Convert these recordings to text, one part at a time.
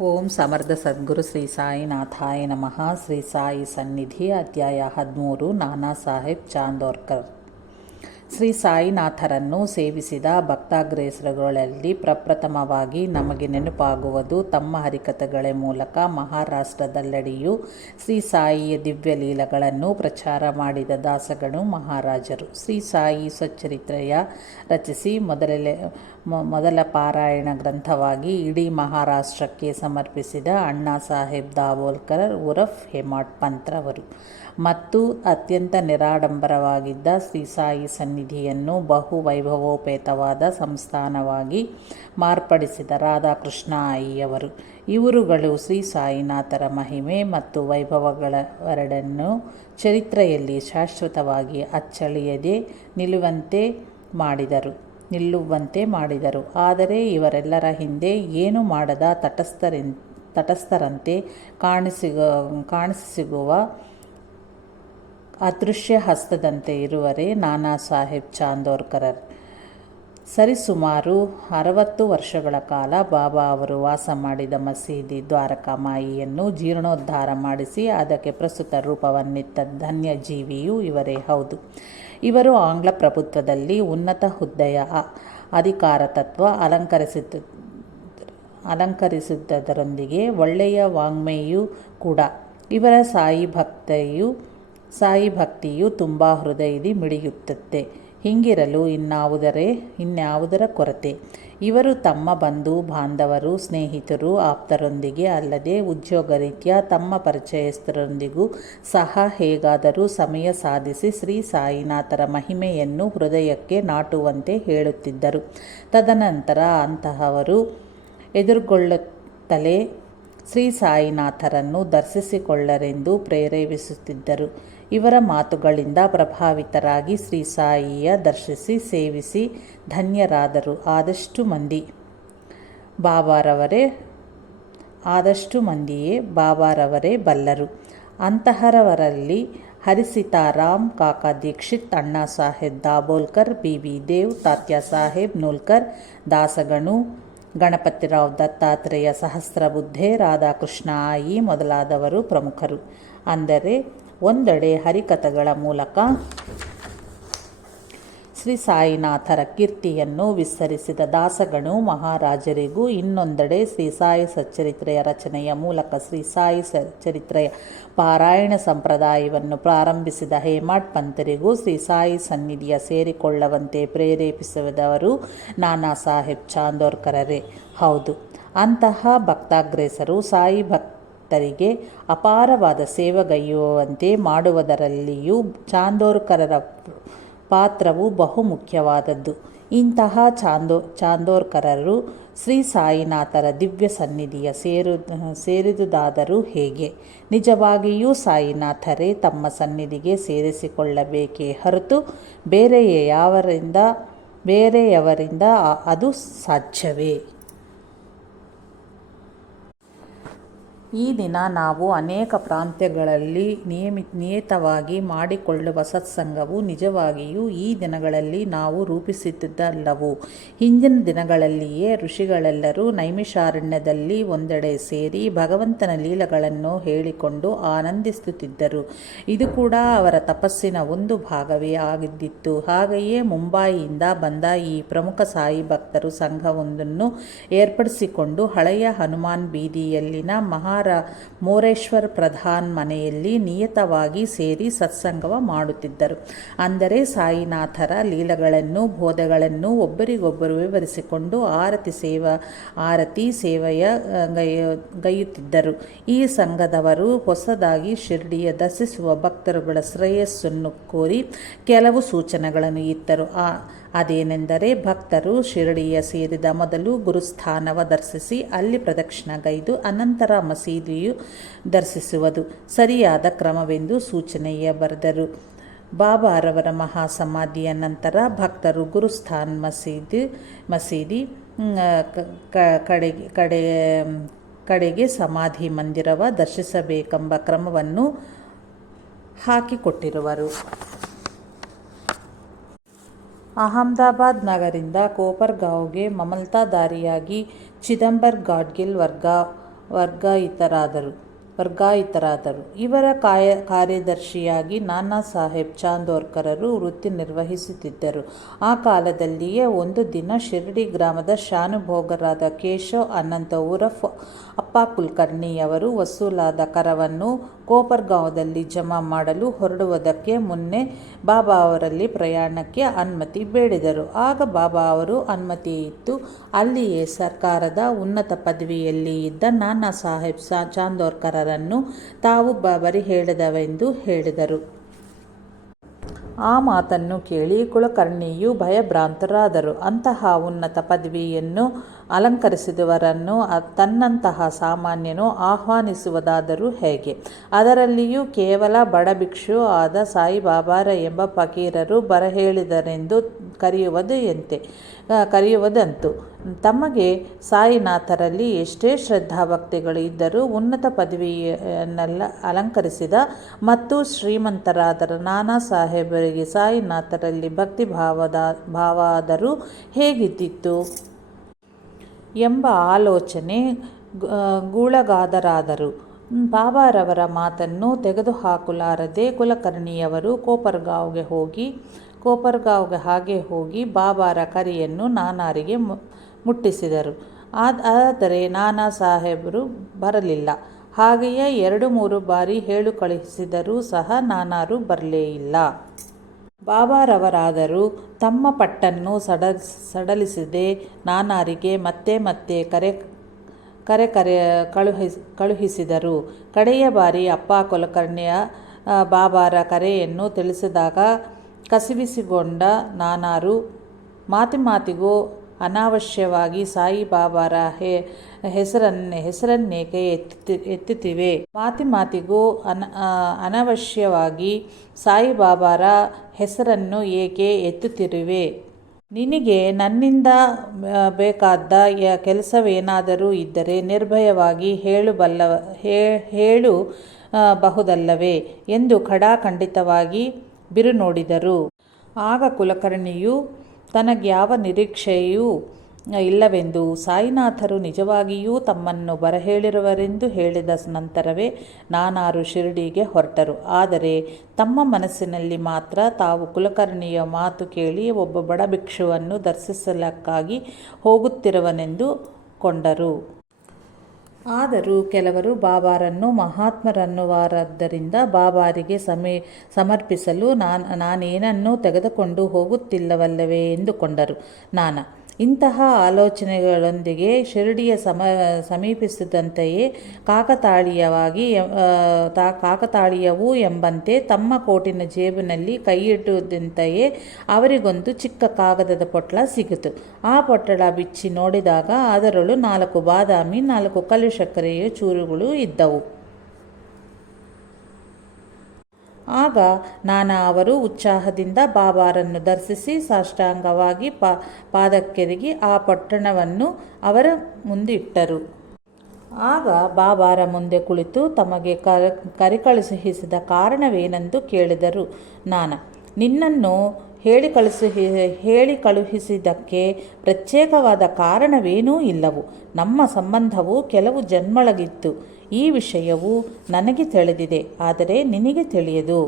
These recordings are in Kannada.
ಓಂ ಸಮರ್ಥ ಸದ್ಗುರು ಶ್ರೀ ಸಾಯಿನಾಥಾಯ ನಮಃ. ಶ್ರೀ ಸಾಯಿ ಸನ್ನಿಧಿ ಅಧ್ಯಾಯ 13. ನಾನಾ ಸಾಹೇಬ್ ಚಾಂದೋರ್ಕರ್. ಶ್ರೀ ಸಾಯಿನಾಥರನ್ನು ಸೇವಿಸಿದ ಭಕ್ತಾಗ್ರೇಸರುಗಳಲ್ಲಿ ಪ್ರಪ್ರಥಮವಾಗಿ ನಮಗೆ ನೆನಪಾಗುವುದು ತಮ್ಮ ಹರಿಕಥೆಗಳ ಮೂಲಕ ಮಹಾರಾಷ್ಟ್ರದೆಲ್ಲೆಡೆಯೂ ಶ್ರೀ ಸಾಯಿಯ ದಿವ್ಯ ಲೀಲೆಗಳನ್ನು ಪ್ರಚಾರ ಮಾಡಿದ ದಾಸಗಣು ಮಹಾರಾಜರು. ಶ್ರೀ ಸಾಯಿ ಸಚ್ಚರಿತ್ರೆಯ ರಚಿಸಿ ಮೊದಲ ಪಾರಾಯಣ ಗ್ರಂಥವಾಗಿ ಇಡೀ ಮಹಾರಾಷ್ಟ್ರಕ್ಕೆ ಸಮರ್ಪಿಸಿದ ಅಣ್ಣಾ ಸಾಹೇಬ್ ದಾಬೋಲ್ಕರ್ ಉರಫ್ ಹೇಮಾಡ್ ಪಂತ್ರವರು ಮತ್ತು ಅತ್ಯಂತ ನಿರಾಡಂಬರವಾಗಿದ್ದ ಶ್ರೀ ಸಾಯಿ ಸನ್ನಿಧಿಯನ್ನು ಬಹು ವೈಭವೋಪೇತವಾದ ಸಂಸ್ಥಾನವಾಗಿ ಮಾರ್ಪಡಿಸಿದ ರಾಧಾಕೃಷ್ಣ ಅಯ್ಯವರು ಇವರುಗಳು ಶ್ರೀ ಸಾಯಿನಾಥರ ಮಹಿಮೆ ಮತ್ತು ವೈಭವಗಳೆರಡನ್ನೂ ಚರಿತ್ರೆಯಲ್ಲಿ ಶಾಶ್ವತವಾಗಿ ಅಚ್ಚಳಿಯದೆ ನಿಲ್ಲುವಂತೆ ಮಾಡಿದರು. ಆದರೆ ಇವರೆಲ್ಲರ ಹಿಂದೆ ಏನೂ ಮಾಡದ ತಟಸ್ಥರಂತೆ ಕಾಣಿಸಿಗುವ ಅದೃಶ್ಯ ಹಸ್ತದಂತೆ ಇರುವರೇ ನಾನಾ ಸಾಹೇಬ್ ಚಾಂದೋರ್ಕರರ್. ಸರಿಸುಮಾರು 60 ವರ್ಷಗಳ ಕಾಲ ಬಾಬಾ ಅವರು ವಾಸ ಮಾಡಿದ ಮಸೀದಿ ದ್ವಾರಕಾಮಾಯಿಯನ್ನು ಜೀರ್ಣೋದ್ಧಾರ ಮಾಡಿಸಿ ಅದಕ್ಕೆ ಪ್ರಸ್ತುತ ರೂಪವನ್ನಿತ್ತ ಧನ್ಯ ಜೀವಿಯೂ ಇವರೇ ಹೌದು. ಇವರು ಆಂಗ್ಲ ಪ್ರಭುತ್ವದಲ್ಲಿ ಉನ್ನತ ಹುದ್ದೆಯ ಅಧಿಕಾರ ತತ್ವ ಅಲಂಕರಿಸಿದ್ದರೊಂದಿಗೆ ಒಳ್ಳೆಯ ವಾಂಗ್ಮಯೂ ಕೂಡ. ಇವರ ಸಾಯಿ ಭಕ್ತಿಯು ತುಂಬ ಹೃದಯದಿ ಮಿಡಿಯುತ್ತದೆ. ಹೀಗಿರಲು ಇನ್ಯಾವುದರ ಕೊರತೆ? ಇವರು ತಮ್ಮ ಬಂಧು ಬಾಂಧವರು, ಸ್ನೇಹಿತರು, ಆಪ್ತರೊಂದಿಗೆ ಅಲ್ಲದೆ ಉದ್ಯೋಗರೀತ್ಯಾ ತಮ್ಮ ಪರಿಚಯಸ್ಥರೊಂದಿಗೂ ಸಹ ಹೇಗಾದರೂ ಸಮಯ ಸಾಧಿಸಿ ಶ್ರೀ ಸಾಯಿನಾಥರ ಮಹಿಮೆಯನ್ನು ಹೃದಯಕ್ಕೆ ನಾಟುವಂತೆ ಹೇಳುತ್ತಿದ್ದರು. ತದನಂತರ ಅಂತಹವರು ಎದುರುಗೊಳ್ಳುತ್ತಲೇ ಶ್ರೀ ಸಾಯಿನಾಥರನ್ನು ದರ್ಶಿಸಿಕೊಳ್ಳರೆಂದು ಪ್ರೇರೇಪಿಸುತ್ತಿದ್ದರು. ಇವರ ಮಾತುಗಳಿಂದ ಪ್ರಭಾವಿತರಾಗಿ ಶ್ರೀ ಸಾಯಿಯ ದರ್ಶಿಸಿ ಸೇವಿಸಿ ಧನ್ಯರಾದರು ಆದಷ್ಟು ಮಂದಿಯೇ ಬಾಬಾರವರೇ ಬಲ್ಲರು. ಅಂತಹವರಲ್ಲಿ ಹರಿಸಿತಾರಾಮ್ ಕಾಕಾ ದೀಕ್ಷಿತ್, ಅಣ್ಣಾ ಸಾಹೇಬ್ ದಾಬೋಲ್ಕರ್, ಬಿ ದೇವ್, ತಾತ್ಯಾ ಸಾಹೇಬ್ ನೂಲ್ಕರ್, ದಾಸಗಣು, ಗಣಪತಿರಾವ್ ದತ್ತಾತ್ರೇಯ ಸಹಸ್ರಬುದ್ಧೆ, ರಾಧಾಕೃಷ್ಣ ಆಯಿ ಮೊದಲಾದವರು ಪ್ರಮುಖರು. ಅಂದರೆ ಒಂದೆಡೆ ಹರಿಕಥೆಗಳ ಮೂಲಕ ಶ್ರೀ ಸಾಯಿನಾಥರ ಕೀರ್ತಿಯನ್ನು ವಿಸ್ತರಿಸಿದ ದಾಸಗಣು ಮಹಾರಾಜರಿಗೂ, ಇನ್ನೊಂದೆಡೆ ಶ್ರೀ ಸಾಯಿ ಸಚ್ಚರಿತ್ರೆಯ ರಚನೆಯ ಮೂಲಕ ಶ್ರೀ ಸಾಯಿ ಚರಿತ್ರೆಯ ಪಾರಾಯಣ ಸಂಪ್ರದಾಯವನ್ನು ಪ್ರಾರಂಭಿಸಿದ ಹೇಮಾಡ್ ಪಂತರಿಗೂ ಶ್ರೀ ಸಾಯಿ ಸನ್ನಿಧಿಯ ಸೇರಿಕೊಳ್ಳುವಂತೆ ಪ್ರೇರೇಪಿಸಿದವರು ನಾನಾ ಸಾಹೇಬ್ ಚಾಂದೋರ್ಕರರೇ ಹೌದು. ಅಂತಹ ಭಕ್ತಾಗ್ರೇಸರು ಸಾಯಿ ಭಕ್ತರಿಗೆ ಅಪಾರವಾದ ಸೇವೆಗೈಯುವಂತೆ ಮಾಡುವುದರಲ್ಲಿಯೂ ಚಾಂದೋರ್ಕರರ ಪಾತ್ರವು ಬಹುಮುಖ್ಯವಾದದ್ದು. ಇಂತಹ ಚಾಂದೋರ್ಕರರು ಶ್ರೀ ಸಾಯಿನಾಥರ ದಿವ್ಯ ಸನ್ನಿಧಿಯ ಸೇರಿದುದಾದರೂ ಹೇಗೆ? ನಿಜವಾಗಿಯೂ ಸಾಯಿನಾಥರೇ ತಮ್ಮ ಸನ್ನಿಧಿಗೆ ಸೇರಿಸಿಕೊಳ್ಳಬೇಕೇ ಹೊರತು ಬೇರೆಯವರಿಂದ ಅದು ಸಾಧ್ಯವೇ? ಈ ದಿನ ನಾವು ಅನೇಕ ಪ್ರಾಂತ್ಯಗಳಲ್ಲಿ ನಿಯತವಾಗಿ ಮಾಡಿಕೊಳ್ಳುವ ಸತ್ಸಂಗವು ನಿಜವಾಗಿಯೂ ಈ ದಿನಗಳಲ್ಲಿ ನಾವು ರೂಪಿಸುತ್ತಿದ್ದಲ್ಲವು. ಹಿಂದಿನ ದಿನಗಳಲ್ಲಿಯೇ ಋಷಿಗಳೆಲ್ಲರೂ ನೈಮಿಷಾರಣ್ಯದಲ್ಲಿ ಒಂದೆಡೆ ಸೇರಿ ಭಗವಂತನ ಲೀಲೆಗಳನ್ನು ಹೇಳಿಕೊಂಡು ಆನಂದಿಸುತ್ತಿದ್ದರು. ಇದು ಕೂಡ ಅವರ ತಪಸ್ಸಿನ ಒಂದು ಭಾಗವೇ ಆಗಿದ್ದಿತು. ಹಾಗೆಯೇ ಮುಂಬಯಿಯಿಂದ ಬಂದ ಈ ಪ್ರಮುಖ ಸಾಯಿ ಭಕ್ತರು ಸಂಘವೊಂದನ್ನು ಏರ್ಪಡಿಸಿಕೊಂಡು ಹಳೆಯ ಹನುಮಾನ್ ಬೀದಿಯಲ್ಲಿನ ಮೋರೇಶ್ವರ್ ಪ್ರಧಾನ್ ಮನೆಯಲ್ಲಿ ನಿಯತವಾಗಿ ಸೇರಿ ಸತ್ಸಂಗವ ಮಾಡುತ್ತಿದ್ದರು. ಅಂದರೆ ಸಾಯಿನಾಥರ ಲೀಲೆಗಳನ್ನು ಬೋಧೆಗಳನ್ನು ಒಬ್ಬರಿಗೊಬ್ಬರು ವಿವರಿಸಿಕೊಂಡು ಆರತಿ ಸೇವೆಯ ಗೈಯುತ್ತಿದ್ದರು. ಈ ಸಂಘದವರು ಹೊಸದಾಗಿ ಶಿರ್ಡಿಯ ದರ್ಶಿಸುವ ಭಕ್ತರುಗಳ ಶ್ರೇಯಸ್ಸನ್ನು ಕೋರಿ ಕೆಲವು ಸೂಚನೆಗಳನ್ನು ಇತ್ತರು. ಅದೇನೆಂದರೆ, ಭಕ್ತರು ಶಿರಡಿಯ ಸೇರಿದ ಮೊದಲು ಗುರುಸ್ಥಾನವ ದರ್ಶಿಸಿ ಅಲ್ಲಿ ಪ್ರದಕ್ಷಿಣಗೈದು ಅನಂತರ ಮಸೀದಿಯು ದರ್ಶಿಸುವುದು ಸರಿಯಾದ ಕ್ರಮವೆಂದು ಸೂಚನೆಯ ಬರೆದರು. ಬಾಬಾರವರ ಮಹಾಸಮಾಧಿಯ ನಂತರ ಭಕ್ತರು ಗುರುಸ್ಥಾನ್ ಮಸೀದಿ ಕಡೆಗೆ ಸಮಾಧಿ ಮಂದಿರವ ದರ್ಶಿಸಬೇಕೆಂಬ ಕ್ರಮವನ್ನು ಹಾಕಿಕೊಟ್ಟಿರುವರು. ಅಹಮದಾಬಾದ್ ನಗರಿಂದ ಕೋಪರ್ಗಾಂವ್ಗೆ ಮಮಲ್ತಾದಾರಿಯಾಗಿ ಚಿದಂಬರ್ ಗಾಡ್ಗಿಲ್ ವರ್ಗಾಯಿತರಾದರು. ಇವರ ಕಾರ್ಯದರ್ಶಿಯಾಗಿ ನಾನಾ ಸಾಹೇಬ್ ಚಾಂದೋರ್ಕರರು ವೃತ್ತಿ ನಿರ್ವಹಿಸುತ್ತಿದ್ದರು. ಆ ಕಾಲದಲ್ಲಿಯೇ ಒಂದು ದಿನ ಶಿರ್ಡಿ ಗ್ರಾಮದ ಶಾನುಭೋಗರಾದ ಕೇಶವ್ ಅನಂತ ಉರಫ್ ಅಪ್ಪ ಕುಲಕರ್ಣಿಯವರು ವಸೂಲಾದ ಕರವನ್ನು ಕೋಪರ್ಗಾಂವದಲ್ಲಿ ಜಮಾ ಮಾಡಲು ಹೊರಡುವುದಕ್ಕೆ ಮುನ್ನೆ ಬಾಬಾ ಅವರಲ್ಲಿ ಪ್ರಯಾಣಕ್ಕೆ ಅನುಮತಿ ಬೇಡಿದರು. ಆಗ ಬಾಬಾ ಅವರು ಅನುಮತಿ ಇತ್ತು. ಅಲ್ಲಿಯೇ ಸರ್ಕಾರದ ಉನ್ನತ ಪದವಿಯಲ್ಲಿ ಇದ್ದ ನಾನಾ ಸಾಹೇಬ್ ಚಾಂದೋರ್ಕರರನ್ನು ತಾವು ಬರಿ ಹೇಳಿದವೆಂದು ಹೇಳಿದರು. ಆ ಮಾತನ್ನು ಕೇಳಿ ಕುಲಕರ್ಣಿಯು ಭಯಭ್ರಾಂತರಾದರು. ಅಂತಹ ಉನ್ನತ ಪದವಿಯನ್ನು ಅಲಂಕರಿಸಿದವರನ್ನು ತನ್ನಂತಹ ಸಾಮಾನ್ಯನು ಆಹ್ವಾನಿಸುವುದಾದರೂ ಹೇಗೆ? ಅದರಲ್ಲಿಯೂ ಕೇವಲ ಬಡ ಭಿಕ್ಷು ಆದ ಸಾಯಿಬಾಬಾರ ಎಂಬ ಫಕೀರರು ಬರಹೇಳಿದರೆಂದು ಕರೆಯುವುದಂತು. ತಮಗೆ ಸಾಯಿನಾಥರಲ್ಲಿ ಎಷ್ಟೇ ಶ್ರದ್ಧಾಭಕ್ತಿಗಳು ಇದ್ದರೂ ಉನ್ನತ ಪದವಿಯನ್ನೆಲ್ಲ ಅಲಂಕರಿಸಿದ ಮತ್ತು ಶ್ರೀಮಂತರಾದ ನಾನಾ ಸಾಹೇಬರಿಗೆ ಸಾಯಿನಾಥರಲ್ಲಿ ಭಕ್ತಿ ಭಾವಾದರೂ ಹೇಗಿದ್ದಿತ್ತು ಎಂಬ ಆಲೋಚನೆ ಗೂಳಗಾದರಾದರು. ಬಾಬಾರವರ ಮಾತನ್ನು ತೆಗೆದುಹಾಕಲಾರದೆ ಕುಲಕರ್ಣಿಯವರು ಕೋಪರ್ಗಾಂವ್ಗೆ ಹಾಗೆ ಹೋಗಿ ಬಾಬಾರ ಕರೆಯನ್ನು ನಾನಾರಿಗೆ ಮುಟ್ಟಿಸಿದರು. ಆದರೆ ನಾನಾ ಸಾಹೇಬರು ಬರಲಿಲ್ಲ. ಹಾಗೆಯೇ 2-3 ಬಾರಿ ಹೇಳು ಕಳುಹಿಸಿದರೂ ಸಹ ನಾನಾರು ಬರಲೇ ಇಲ್ಲ. ಬಾಬಾರವರಾದರೂ ತಮ್ಮ ಪಟ್ಟನ್ನು ಸಡಲಿಸದೆ ನಾನಾರಿಗೆ ಮತ್ತೆ ಮತ್ತೆ ಕಳುಹಿಸಿದರು. ಕಡೆಯ ಬಾರಿ ಅಪ್ಪ ಕುಲಕರ್ಣಿಯ ಬಾಬಾರ ಕರೆಯನ್ನು ತಿಳಿಸಿದಾಗ ಕಸಿವಿಸಿಗೊಂಡ ನಾನಾರು ಮಾತಿಗೂ ಅನಾವಶ್ಯವಾಗಿ ಸಾಯಿಬಾಬಾರ ಹೆಸರನ್ನೇಕೆ ಎತ್ತುತ್ತಿವೆ? ಮಾತಿಗೂ ಅನವಶ್ಯವಾಗಿ ಸಾಯಿಬಾಬಾರ ಹೆಸರನ್ನು ಏಕೆ ಎತ್ತುತ್ತಿರುವೆ? ನಿನಗೆ ನನ್ನಿಂದ ಬೇಕಾದ ಕೆಲಸವೇನಾದರೂ ಇದ್ದರೆ ನಿರ್ಭಯವಾಗಿ ಹೇಳಬಹುದಲ್ಲವೇ ಎಂದು ಖಡಾಖಂಡಿತವಾಗಿ ಬಿರು ನೋಡಿದರು. ಆಗ ಕುಲಕರ್ಣಿಯು ತನಗ್ಯಾವ ನಿರೀಕ್ಷೆಯೂ ಇಲ್ಲವೆಂದು, ಸಾಯಿನಾಥರು ನಿಜವಾಗಿಯೂ ತಮ್ಮನ್ನು ಬರಹೇಳಿರುವರೆಂದು ಹೇಳಿದ ನಂತರವೇ ನಾನಾರು ಶಿರ್ಡಿಗೆ ಹೊರಟರು. ಆದರೆ ತಮ್ಮ ಮನಸ್ಸಿನಲ್ಲಿ ಮಾತ್ರ ತಾವು ಕುಲಕರ್ಣಿಯ ಮಾತು ಕೇಳಿ ಒಬ್ಬ ಬಡ ಭಿಕ್ಷುವನ್ನು ದರ್ಶಿಸಲಕ್ಕಾಗಿ ಹೋಗುತ್ತಿರುವನೆಂದು ಕೊಂಡರು. ಆದರೂ ಕೆಲವರು ಬಾಬಾರನ್ನು ಮಹಾತ್ಮರನ್ನುವರಾದ್ದರಿಂದ ಬಾಬಾರಿಗೆ ಸಮರ್ಪಿಸಲು ನಾನೇನನ್ನೂ ತೆಗೆದುಕೊಂಡು ಹೋಗುತ್ತಿಲ್ಲವಲ್ಲವೇ ಎಂದುಕೊಂಡರು. ಇಂತಹ ಆಲೋಚನೆಗಳೊಂದಿಗೆ ಶಿರ್ಡಿಯ ಸಮೀಪಿಸಿದಂತೆಯೇ ಕಾಕತಾಳೀಯವು ಎಂಬಂತೆ ತಮ್ಮ ಕೋಟಿನ ಜೇಬಿನಲ್ಲಿ ಕೈಯಿಟ್ಟುದಂತೆಯೇ ಅವರಿಗೊಂದು ಚಿಕ್ಕ ಕಾಗದದ ಪೊಟ್ಲ ಸಿಗಿತು. ಆ ಪೊಟ್ಟಳ ಬಿಚ್ಚಿ ನೋಡಿದಾಗ ಅದರೊಳು 4 ಬಾದಾಮಿ 4 ಕಲ್ಲು ಸಕ್ಕರೆಯ ಚೂರುಗಳು ಇದ್ದವು. ಆಗ ನಾನಾ ಅವರು ಉತ್ಸಾಹದಿಂದ ಬಾಬಾರನ್ನು ದರ್ಶಿಸಿ ಸಾಷ್ಟಾಂಗವಾಗಿ ಪಾದಕ್ಕೆರಗಿ ಆ ಪೊಟ್ಟಣವನ್ನು ಅವರ ಮುಂದಿಟ್ಟರು. ಆಗ ಬಾಬಾರ ಮುಂದೆ ಕುಳಿತು ತಮಗೆ ಕರೆಕಳುಹಿಸಿದ ಕಾರಣವೇನೆಂದು ಕೇಳಿದರು. ನಿನ್ನನ್ನು ಹೇಳಿ ಕಳುಹಿಸಿದ್ದಕ್ಕೆ ಪ್ರತ್ಯೇಕವಾದ ಕಾರಣವೇನೂ ಇಲ್ಲವು. ನಮ್ಮ ಸಂಬಂಧವು ಕೆಲವು ಜನ್ಮಳಗಿತ್ತು. ಈ ವಿಷಯವು ನನಗೆ ತಿಳಿದಿದೆ, ಆದರೆ ನಿನಗೆ ತಿಳಿಯದು.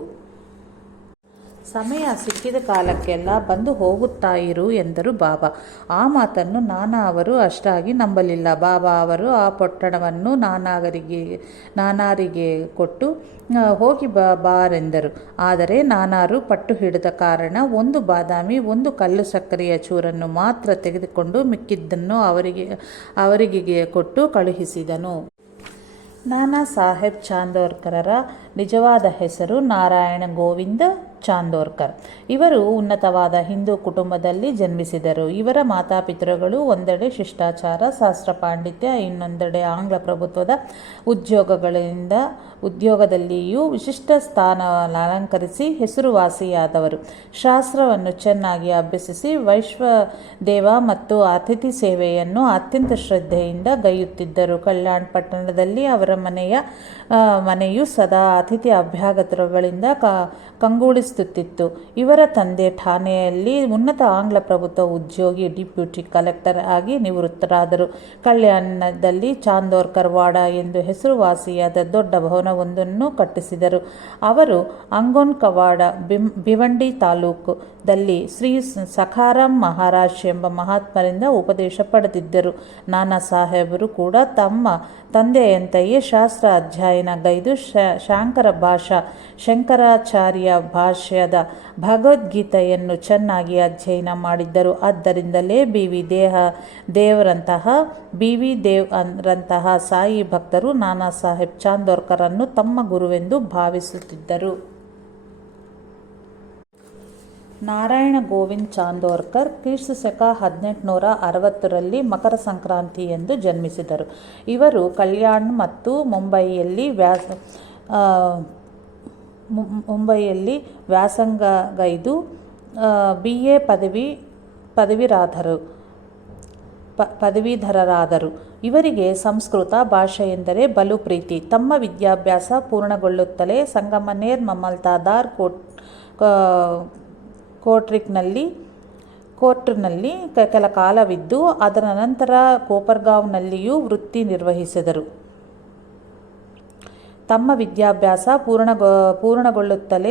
ಸಮಯ ಸಿಕ್ಕಿದ ಕಾಲಕ್ಕೆಲ್ಲ ಬಂದು ಹೋಗುತ್ತಾ ಇರು ಎಂದರು ಬಾಬಾ. ಆ ಮಾತನ್ನು ನಾನಾ ಅವರು ಅಷ್ಟಾಗಿ ನಂಬಲಿಲ್ಲ. ಬಾಬಾ ಅವರು ಆ ಪೊಟ್ಟಣವನ್ನು ನಾನಾರಿಗೆ ಕೊಟ್ಟು ಹೋಗಿ ಬಾರೆಂದರು. ಆದರೆ ನಾನಾರು ಪಟ್ಟು ಹಿಡಿದ ಕಾರಣ 1 ಬಾದಾಮಿ 1 ಕಲ್ಲು ಸಕ್ಕರೆಯ ಚೂರನ್ನು ಮಾತ್ರ ತೆಗೆದುಕೊಂಡು ಮಿಕ್ಕಿದ್ದನ್ನು ಅವರಿಗೆ ಕೊಟ್ಟು ಕಳುಹಿಸಿದನು. ನಾನಾ ಸಾಹೇಬ್ ಚಾಂದೋರ್ಕರರ ನಿಜವಾದ ಹೆಸರು ನಾರಾಯಣ ಗೋವಿಂದ ಚಾಂದೋರ್ಕರ್. ಇವರು ಉನ್ನತವಾದ ಹಿಂದೂ ಕುಟುಂಬದಲ್ಲಿ ಜನ್ಮಿಸಿದರು. ಇವರ ಮಾತಾಪಿತೃಗಳು ಒಂದೆಡೆ ಶಿಷ್ಟಾಚಾರ, ಶಾಸ್ತ್ರ ಪಾಂಡಿತ್ಯ, ಇನ್ನೊಂದೆಡೆ ಆಂಗ್ಲ ಪ್ರಭುತ್ವದ ಉದ್ಯೋಗದಲ್ಲಿಯೂ ವಿಶಿಷ್ಟ ಸ್ಥಾನವನ್ನು ಅಲಂಕರಿಸಿ ಹೆಸರುವಾಸಿಯಾದವರು. ಶಾಸ್ತ್ರವನ್ನು ಚೆನ್ನಾಗಿ ಅಭ್ಯಸಿಸಿ ವೈಶ್ವದೇವ ಮತ್ತು ಅತಿಥಿ ಸೇವೆಯನ್ನು ಅತ್ಯಂತ ಶ್ರದ್ಧೆಯಿಂದ ಗೈಯುತ್ತಿದ್ದರು. ಕಲ್ಯಾಣ ಪಟ್ಟಣದಲ್ಲಿ ಅವರ ಮನೆಯು ಸದಾ ಅತಿಥಿ ಅಭ್ಯಾಗತರುಗಳಿಂದ ಕಂಗೊಳಿಸುತ್ತಿತ್ತು. ವ್ಯಾಪಿಸುತ್ತಿತ್ತು. ಇವರ ತಂದೆ ಠಾಣೆಯಲ್ಲಿ ಉನ್ನತ ಆಂಗ್ಲ ಪ್ರಭುತ್ವ ಉದ್ಯೋಗಿ ಡೆಪ್ಯೂಟಿ ಕಲೆಕ್ಟರ್ ಆಗಿ ನಿವೃತ್ತರಾದರು. ಕಲ್ಯಾಣದಲ್ಲಿ ಚಾಂದೋರ್ಕರ್ ವಾಡ ಎಂದು ಹೆಸರುವಾಸಿಯಾದ ದೊಡ್ಡ ಭವನವೊಂದನ್ನು ಕಟ್ಟಿಸಿದರು. ಅವರು ಅಂಗೋನ್ಕವಾಡ ಭಿವಂಡಿ ತಾಲೂಕುದಲ್ಲಿ ಶ್ರೀ ಸಖಾರಾಮ್ ಮಹಾರಾಜ್ ಎಂಬ ಮಹಾತ್ಮರಿಂದ ಉಪದೇಶ ಪಡೆದಿದ್ದರು. ನಾನಾ ಸಾಹೇಬರು ಕೂಡ ತಮ್ಮ ತಂದೆಯಂತೆಯೇ ಶಾಸ್ತ್ರ ಅಧ್ಯಯನಗೈದು ಶಂಕರಾಚಾರ್ಯ ಭಾಷ್ಯದ ಭಗವದ್ಗೀತೆಯನ್ನು ಚೆನ್ನಾಗಿ ಅಧ್ಯಯನ ಮಾಡಿದ್ದರು. ಆದ್ದರಿಂದಲೇ ಬಿ ವಿ ದೇವ್ರಂತಹ ಸಾಯಿ ಭಕ್ತರು ನಾನಾ ಸಾಹೇಬ್ ಚಾಂದೋರ್ಕರನ್ನು ತಮ್ಮ ಗುರುವೆಂದು ಭಾವಿಸುತ್ತಿದ್ದರು. ನಾರಾಯಣ ಗೋವಿಂದ್ ಚಾಂದೋರ್ಕರ್ ಕ್ರಿಸ್ತಶಕ 1860ರಲ್ಲಿ ಮಕರ ಸಂಕ್ರಾಂತಿಯಂದು ಜನ್ಮಿಸಿದರು. ಇವರು ಕಲ್ಯಾಣ್ ಮತ್ತು ಮುಂಬಯಿಯಲ್ಲಿ ವ್ಯಾಸಂಗಗೈದು BA ಪದವೀಧರರಾದರು. ಇವರಿಗೆ ಸಂಸ್ಕೃತ ಭಾಷೆಯೆಂದರೆ ಬಲು ಪ್ರೀತಿ. ತಮ್ಮ ವಿದ್ಯಾಭ್ಯಾಸ ಪೂರ್ಣಗೊಳ್ಳುತ್ತಲೇ ಸಂಗಮನೇರ್ ಮಮಲ್ತಾದಾರ್ ಕೋರ್ಟ್ನಲ್ಲಿ ಕೆಲ ಕಾಲವಿದ್ದು ಅದರ ನಂತರ ಕೋಪರ್ಗಾವ್ನಲ್ಲಿಯೂ ವೃತ್ತಿ ನಿರ್ವಹಿಸಿದರು. ತಮ್ಮ ವಿದ್ಯಾಭ್ಯಾಸ ಪೂರ್ಣಗೊಳ್ಳುತ್ತಲೇ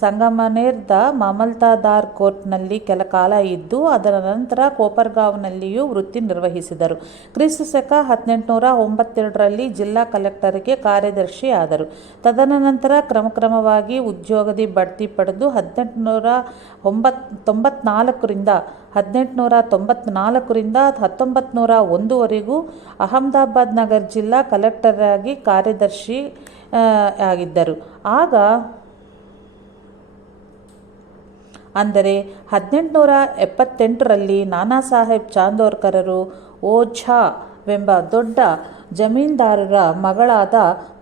ಸಂಗಮನೇರ್ದ ಮಮಲ್ತಾದಾರ್ ಕೋರ್ಟ್ನಲ್ಲಿ ಕೆಲ ಕಾಲ ಇದ್ದು ಅದರ ನಂತರ ಕೋಪರ್ಗಾವ್ನಲ್ಲಿಯೂ ವೃತ್ತಿ ನಿರ್ವಹಿಸಿದರು. ಕ್ರಿಸ್ತಶಕ 1892ರಲ್ಲಿ ಜಿಲ್ಲಾ ಕಲೆಕ್ಟರ್ಗೆ ಕಾರ್ಯದರ್ಶಿ ಆದರು. ತದನಂತರ ಕ್ರಮಕ್ರಮವಾಗಿ ಉದ್ಯೋಗದಿ ಬಡ್ತಿ ಪಡೆದು 1894ರಿಂದ 1901ವರೆಗೂ ಅಹಮದಾಬಾದ್ ನಗರ ಜಿಲ್ಲಾ ಕಲೆಕ್ಟರಾಗಿ ಕಾರ್ಯದರ್ಶಿ ಆಗಿದ್ದರು. ಆಗ ಅಂದರೆ 1878ರಲ್ಲಿ ನಾನಾ ಸಾಹೇಬ್ ಚಾಂದೋರ್ಕರರು ಓಝಾವೆಂಬ ದೊಡ್ಡ ಜಮೀನ್ದಾರರ ಮಗಳಾದ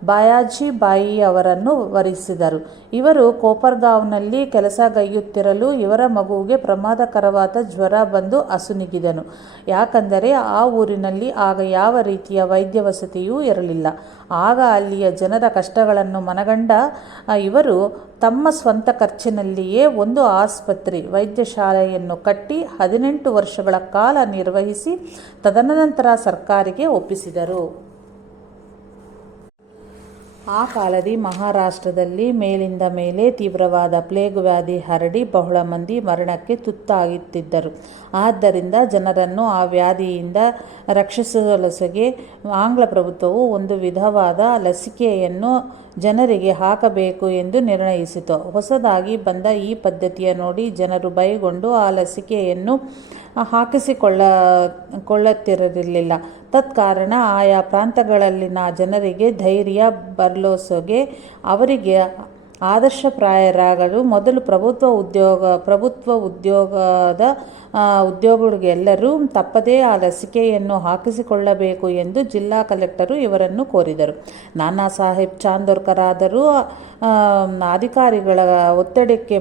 ಬಾಯಾಜಿ ಬಾಯಿಯವರನ್ನು ವರಿಸಿದರು. ಇವರು ಕೋಪರ್ಗಾವ್ನಲ್ಲಿ ಕೆಲಸಗೈಯುತ್ತಿರಲು ಇವರ ಮಗುವಿಗೆ ಪ್ರಮಾದಕರವಾದ ಜ್ವರ ಬಂದು ಅಸುನೀಗಿದನು. ಯಾಕಂದರೆ ಆ ಊರಿನಲ್ಲಿ ಆಗ ಯಾವ ರೀತಿಯ ವೈದ್ಯ ವಸತಿಯೂ ಇರಲಿಲ್ಲ. ಆಗ ಅಲ್ಲಿಯ ಜನರ ಕಷ್ಟಗಳನ್ನು ಮನಗಂಡ ಇವರು ತಮ್ಮ ಸ್ವಂತ ಖರ್ಚಿನಲ್ಲಿಯೇ ಒಂದು ವೈದ್ಯಶಾಲೆಯನ್ನು ಕಟ್ಟಿ 18 ವರ್ಷಗಳ ಕಾಲ ನಿರ್ವಹಿಸಿ ತದನಂತರ ಸರ್ಕಾರಿಗೆ ಒಪ್ಪಿಸಿದರು. ಆ ಕಾಲದಿ ಮಹಾರಾಷ್ಟ್ರದಲ್ಲಿ ಮೇಲಿಂದ ಮೇಲೆ ತೀವ್ರವಾದ ಪ್ಲೇಗ್ ವ್ಯಾಧಿ ಹರಡಿ ಬಹಳ ಮಂದಿ ಮರಣಕ್ಕೆ ತುತ್ತಾಗುತ್ತಿದ್ದರು. ಆದ್ದರಿಂದ ಜನರನ್ನು ಆ ವ್ಯಾಧಿಯಿಂದ ರಕ್ಷಿಸಲೊಸಗೆ ಆಂಗ್ಲ ಪ್ರಭುತ್ವವು ಒಂದು ವಿಧವಾದ ಲಸಿಕೆಯನ್ನು ಜನರಿಗೆ ಹಾಕಬೇಕು ಎಂದು ನಿರ್ಣಯಿಸಿತು. ಹೊಸದಾಗಿ ಬಂದ ಈ ಪದ್ಧತಿಯ ನೋಡಿ ಜನರು ಭಯಗೊಂಡು ಆ ಲಸಿಕೆಯನ್ನು ಹಾಕಿಸಿಕೊಳ್ಳುತ್ತಿರಲಿಲ್ಲ. ತತ್ಕಾರಣ ಆಯಾ ಪ್ರಾಂತಗಳಲ್ಲಿನ ಜನರಿಗೆ ಧೈರ್ಯ ಬರ್ಲೊಸಗೆ ಅವರಿಗೆ ಆದರ್ಶಪ್ರಾಯರಾಗಲು ಮೊದಲು ಪ್ರಭುತ್ವ ಉದ್ಯೋಗಿಗಳಿಗೆಲ್ಲರೂ ತಪ್ಪದೇ ಆ ಲಸಿಕೆಯನ್ನು ಹಾಕಿಸಿಕೊಳ್ಳಬೇಕು ಎಂದು ಜಿಲ್ಲಾ ಕಲೆಕ್ಟರು ಇವರನ್ನು ಕೋರಿದರು. ನಾನಾ ಸಾಹೇಬ್ ಚಾಂದೋರ್ಕರಾದರೂ ಅಧಿಕಾರಿಗಳ ಒತ್ತಡಕ್ಕೆ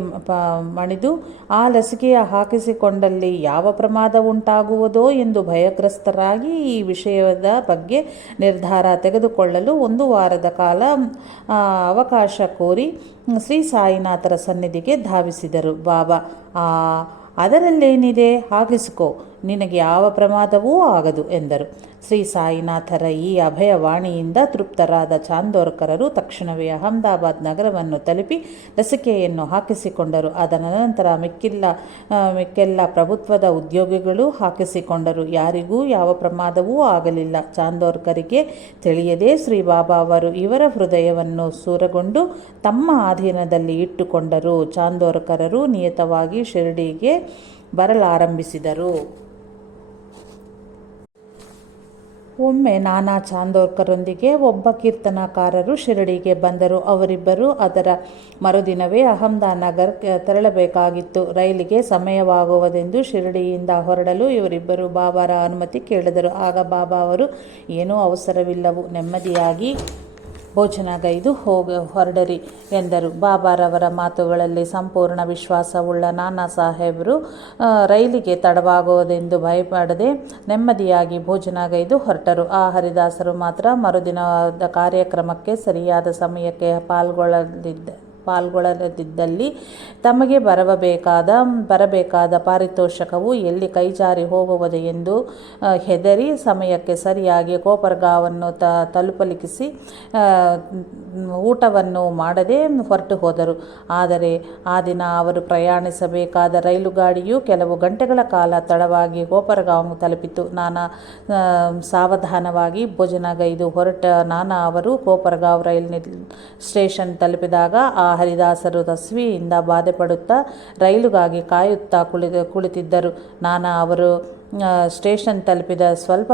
ಮಣಿದು ಆ ಲಸಿಕೆಯ ಹಾಕಿಸಿಕೊಂಡಲ್ಲಿ ಯಾವ ಪ್ರಮಾದ ಉಂಟಾಗುವುದೋ ಎಂದು ಭಯಗ್ರಸ್ತರಾಗಿ ಈ ವಿಷಯದ ಬಗ್ಗೆ ನಿರ್ಧಾರ ತೆಗೆದುಕೊಳ್ಳಲು 1 ವಾರದ ಕಾಲ ಅವಕಾಶ ಕೋರಿ ಶ್ರೀ ಸಾಯಿನಾಥರ ಸನ್ನಿಧಿಗೆ ಧಾವಿಸಿದರು. ಬಾಬಾ, ಅದರಲ್ಲೇನಿದೆ, ಹಾಕಿಸಿಕೋ, ನಿನಗೆ ಯಾವ ಪ್ರಮಾದವೂ ಆಗದು ಎಂದರು. ಶ್ರೀ ಸಾಯಿನಾಥರ ಈ ಅಭಯವಾಣಿಯಿಂದ ತೃಪ್ತರಾದ ಚಾಂದೋರ್ಕರರು ತಕ್ಷಣವೇ ಅಹಮದಾಬಾದ್ ನಗರವನ್ನು ತಲುಪಿ ಲಸಿಕೆಯನ್ನು ಹಾಕಿಸಿಕೊಂಡರು. ಅದರ ನಂತರ ಮಿಕ್ಕೆಲ್ಲ ಪ್ರಭುತ್ವದ ಉದ್ಯೋಗಿಗಳು ಹಾಕಿಸಿಕೊಂಡರು. ಯಾರಿಗೂ ಯಾವ ಪ್ರಮಾದವೂ ಆಗಲಿಲ್ಲ. ಚಾಂದೋರ್ಕರಿಗೆ ತಿಳಿಯದೆ ಶ್ರೀ ಬಾಬಾ ಅವರು ಇವರ ಹೃದಯವನ್ನು ಸೂರೆಗೊಂಡು ತಮ್ಮ ಅಧೀನದಲ್ಲಿ ಇಟ್ಟುಕೊಂಡರು. ಚಾಂದೋರ್ಕರರು ನಿಯತವಾಗಿ ಶಿರಡಿಗೆ ಬರಲಾರಂಭಿಸಿದರು. ಒಮ್ಮೆ ನಾನಾ ಚಾಂದೋರ್ಕರೊಂದಿಗೆ ಒಬ್ಬ ಕೀರ್ತನಕಾರರು ಶಿರಡಿಗೆ ಬಂದರು. ಅವರಿಬ್ಬರು ಅದರ ಮರುದಿನವೇ ಅಹಮದಾನಗರ್ ತೆರಳಬೇಕಾಗಿತ್ತು. ರೈಲಿಗೆ ಸಮಯವಾಗುವುದೆಂದು ಶಿರಡಿಯಿಂದ ಹೊರಡಲು ಇವರಿಬ್ಬರು ಬಾಬಾರ ಅನುಮತಿ ಕೇಳಿದರು. ಆಗ ಬಾಬಾ ಅವರು, ಏನೂ ಅವಸರವಿಲ್ಲವು, ನೆಮ್ಮದಿಯಾಗಿ ಭೋಜನಗೈದು ಹೊರಡರಿ ಎಂದರು. ಬಾಬಾರವರ ಮಾತುಗಳಲ್ಲಿ ಸಂಪೂರ್ಣ ವಿಶ್ವಾಸವುಳ್ಳ ನಾನಾ ಸಾಹೇಬರು ರೈಲಿಗೆ ತಡವಾಗುವುದೆಂದು ಭಯಪಡದೆ ನೆಮ್ಮದಿಯಾಗಿ ಭೋಜನಗೈದು ಹೊರಟರು. ಆ ಹರಿದಾಸರು ಮಾತ್ರ ಮರುದಿನದ ಕಾರ್ಯಕ್ರಮಕ್ಕೆ ಸರಿಯಾದ ಸಮಯಕ್ಕೆ ಪಾಲ್ಗೊಳ್ಳದಿದ್ದಲ್ಲಿ ತಮಗೆ ಬರಬೇಕಾದ ಪಾರಿತೋಷಕವು ಎಲ್ಲಿ ಕೈಜಾರಿ ಹೋಗುವುದು ಎಂದು ಹೆದರಿ ಸಮಯಕ್ಕೆ ಸರಿಯಾಗಿ ಕೋಪರ್ಗಾವನ್ನು ತಲುಪಲಿಕ್ಕಿಸಿ ಊಟವನ್ನು ಮಾಡದೆ ಹೊರಟು ಹೋದರು. ಆದರೆ ಆ ದಿನ ಅವರು ಪ್ರಯಾಣಿಸಬೇಕಾದ ರೈಲುಗಾಡಿಯು ಕೆಲವು ಗಂಟೆಗಳ ಕಾಲ ತಡವಾಗಿ ಕೋಪರ್ಗಾಂವ್ ತಲುಪಿತು. ನಾನಾ ಸಾವಧಾನವಾಗಿ ಭೋಜನಗೈದು ಹೊರಟ ನಾನಾ ಅವರು ಕೋಪರ್ಗಾಂವ್ ರೈಲು ಸ್ಟೇಷನ್ ತಲುಪಿದಾಗ ಆ ಹರಿದಾಸರು ಹಸಿವೆಯಿಂದ ಬಾಧೆಪಡುತ್ತಾ ರೈಲುಗಾಗಿ ಕಾಯುತ್ತಾ ಕುಳಿತಿದ್ದರು. ನಾನಾ ಅವರು ಸ್ಟೇಷನ್ ತಲುಪಿದ ಸ್ವಲ್ಪ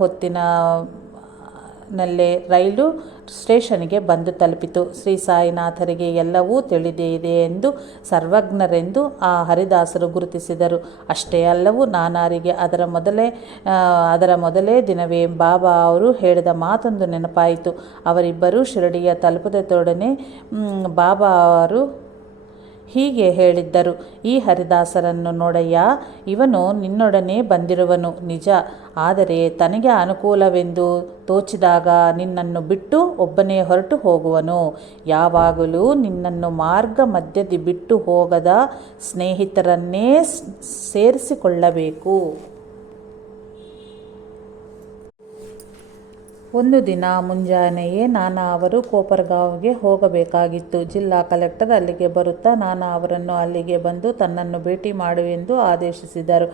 ಹೊತ್ತಿನಲ್ಲೇ ರೈಲು ಸ್ಟೇಷನ್ಗೆ ಬಂದು ತಲುಪಿತು. ಶ್ರೀ ಸಾಯಿನಾಥರಿಗೆ ಎಲ್ಲವೂ ತಿಳಿದಿದೆ ಎಂದು ಸರ್ವಜ್ಞರೆಂದು ಆ ಹರಿದಾಸರು ಗುರುತಿಸಿದರು. ಅಷ್ಟೇ ಅಲ್ಲವು ನಾನಾರಿಗೆ ಅದರ ಮೊದಲೇ ದಿನವೇ ಬಾಬಾ ಅವರು ಹೇಳಿದ ಮಾತೊಂದು ನೆನಪಾಯಿತು. ಅವರಿಬ್ಬರೂ ಶಿರಡಿಯ ತಲುಪದೊಡನೆ ಬಾಬಾ ಅವರು ಹೀಗೆ ಹೇಳಿದ್ದರು: ಈ ಹರಿದಾಸರನ್ನು ನೋಡಯ್ಯ, ಇವನು ನಿನ್ನೊಡನೆ ಬಂದಿರುವನು ನಿಜ. ಆದರೆ ತನಗೆ ಅನುಕೂಲವೆಂದು ತೋಚಿದಾಗ ನಿನ್ನನ್ನು ಬಿಟ್ಟು ಒಬ್ಬನೇ ಹೊರಟು ಹೋಗುವನು. ಯಾವಾಗಲೂ ನಿನ್ನನ್ನು ಮಾರ್ಗ ಮಧ್ಯದಿ ಬಿಟ್ಟು ಹೋಗದ ಸ್ನೇಹಿತರನ್ನೇ ಸೇರಿಸಿಕೊಳ್ಳಬೇಕು. ಒಂದು ದಿನ ಮುಂಜಾನೆಯೇ ನಾನಾ ಅವರು ಕೋಪರ್ಗಾಂವ್ಗೆ ಹೋಗಬೇಕಾಗಿತ್ತು. ಜಿಲ್ಲಾ ಕಲೆಕ್ಟರ್ ಅಲ್ಲಿಗೆ ಬರುತ್ತಾ ನಾನಾ ಅವರನ್ನು ಅಲ್ಲಿಗೆ ಬಂದು ತನ್ನನ್ನು ಭೇಟಿ ಮಾಡುವೆಂದು ಆದೇಶಿಸಿದರು.